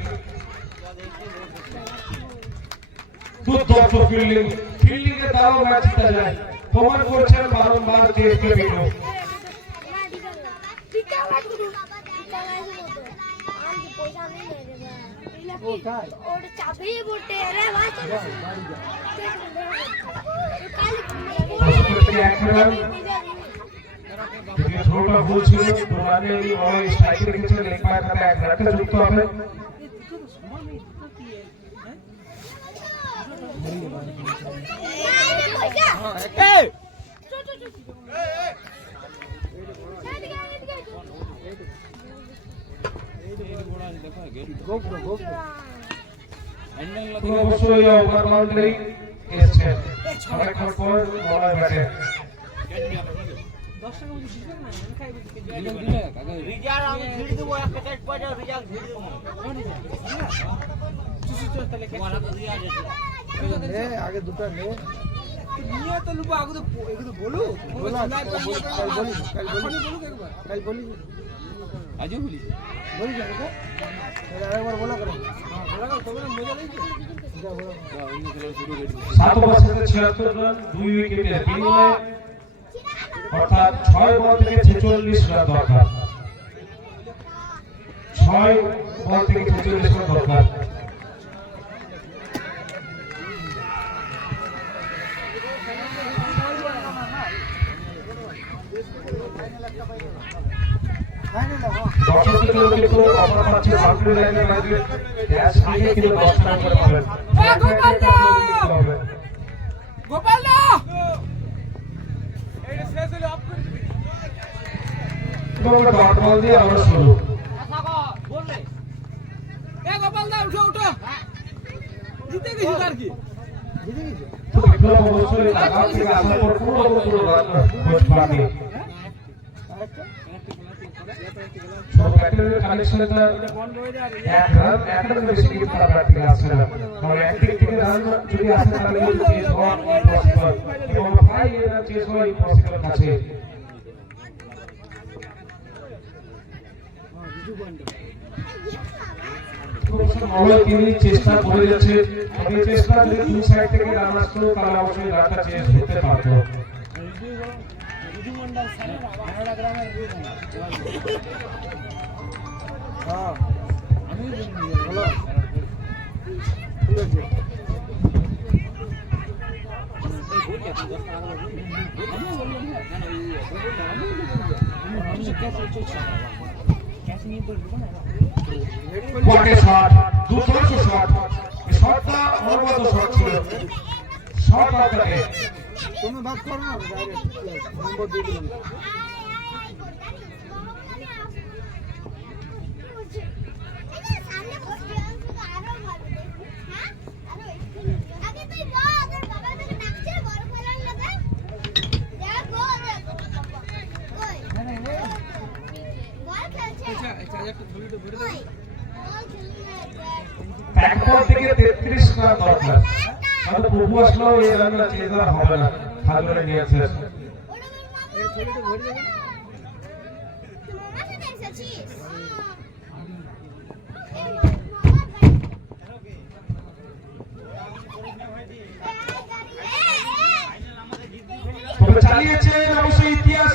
দুর্দান্ত ফিল্ডিং। ফিল্ডিং এর দ্বারাও ম্যাচ জিতা যায়, প্রমাণ করছেন বারংবার জেএসকে বিটু। কোথায় ওটা চাবি বটে রে ভাই থ্রোটা ভুল ছিল প্রমাণে ওই স্ট্রাইক রেখেছিল লেগ পায়ে তাহলে এক রাতে যুক্ত হবে অবশ্যই ওভার বাউন্ডারি এসছে অনেকক্ষণ পর বলার ব্যাটে রিজাল আমি ঝিড় দেবো একটা ক্যাচ পড়ে রিজাল ঝিড় দেবো আগে দুটো নে নিয়ে তো লুবো আগে তো এগুলো বলু বলা কাল বলি কাল বলি আজও বলি বলি যাবে তো আরেকবার বলা করো বলা করো তবে মজা লাগছে যা বলো 7 ওভারে 76 রান 2 উইকেটের বিনিময়ে অর্থাৎ 6 বল থেকে 46 রান দরকার 6 বল থেকে 46 রান দরকার দর্শকদের জন্য কিন্তু অফার পাচ্ছে বাউন্ডারি লাইনের বাইরে ক্যাচ নিয়ে কিন্তু 10 রান করে পাবেন গোপাল দা এই শেষ হলো অফ করে দিবি তোমরা ডট বল দিয়ে আমরা শুরু বললে এ গোপাল দা উঠো উঠো জিতে গেছি আর কি জিতে গেছি তো বিপ্লব অবশ্যই আগাম থেকে আসার পর পুরো রান কোচ বাকি আরেকটা সব ব্যাটারের কালেকশনে তো এক রান বেশি কিন্তু তারা ব্যাটিং আসছে না কারণ একদিক থেকে রান যদি আসে তাহলে কিন্তু চেস হওয়া ইম্পসিবল এবং ভাই এরা চেস হওয়া ইম্পসিবল কাছে তিনি চেষ্টা করে যাচ্ছে তবে চেষ্টা যদি দুই সাইড থেকে রান আসতো তাহলে অবশ্যই রানটা চেস হতে পারতো হ্যাঁ আমি বলো ঠিক আছে কোয়ার্টার শট দুর্ধর্ষ শট এই শটটা মর্মত শট ছিল শট আউটে তুমি বাদ করো না ডাইরেক্ট নম্বর দিয়ে দিলাম ব্যাকবল থেকে 33 রান দরকার তাহলে প্রভু আসলেও এই রানটা চেজার হবে না খাজুরে নিয়েছে এই ছোটটা ভরে যাবে তবে চালিয়েছেন অবশ্যই ইতিহাস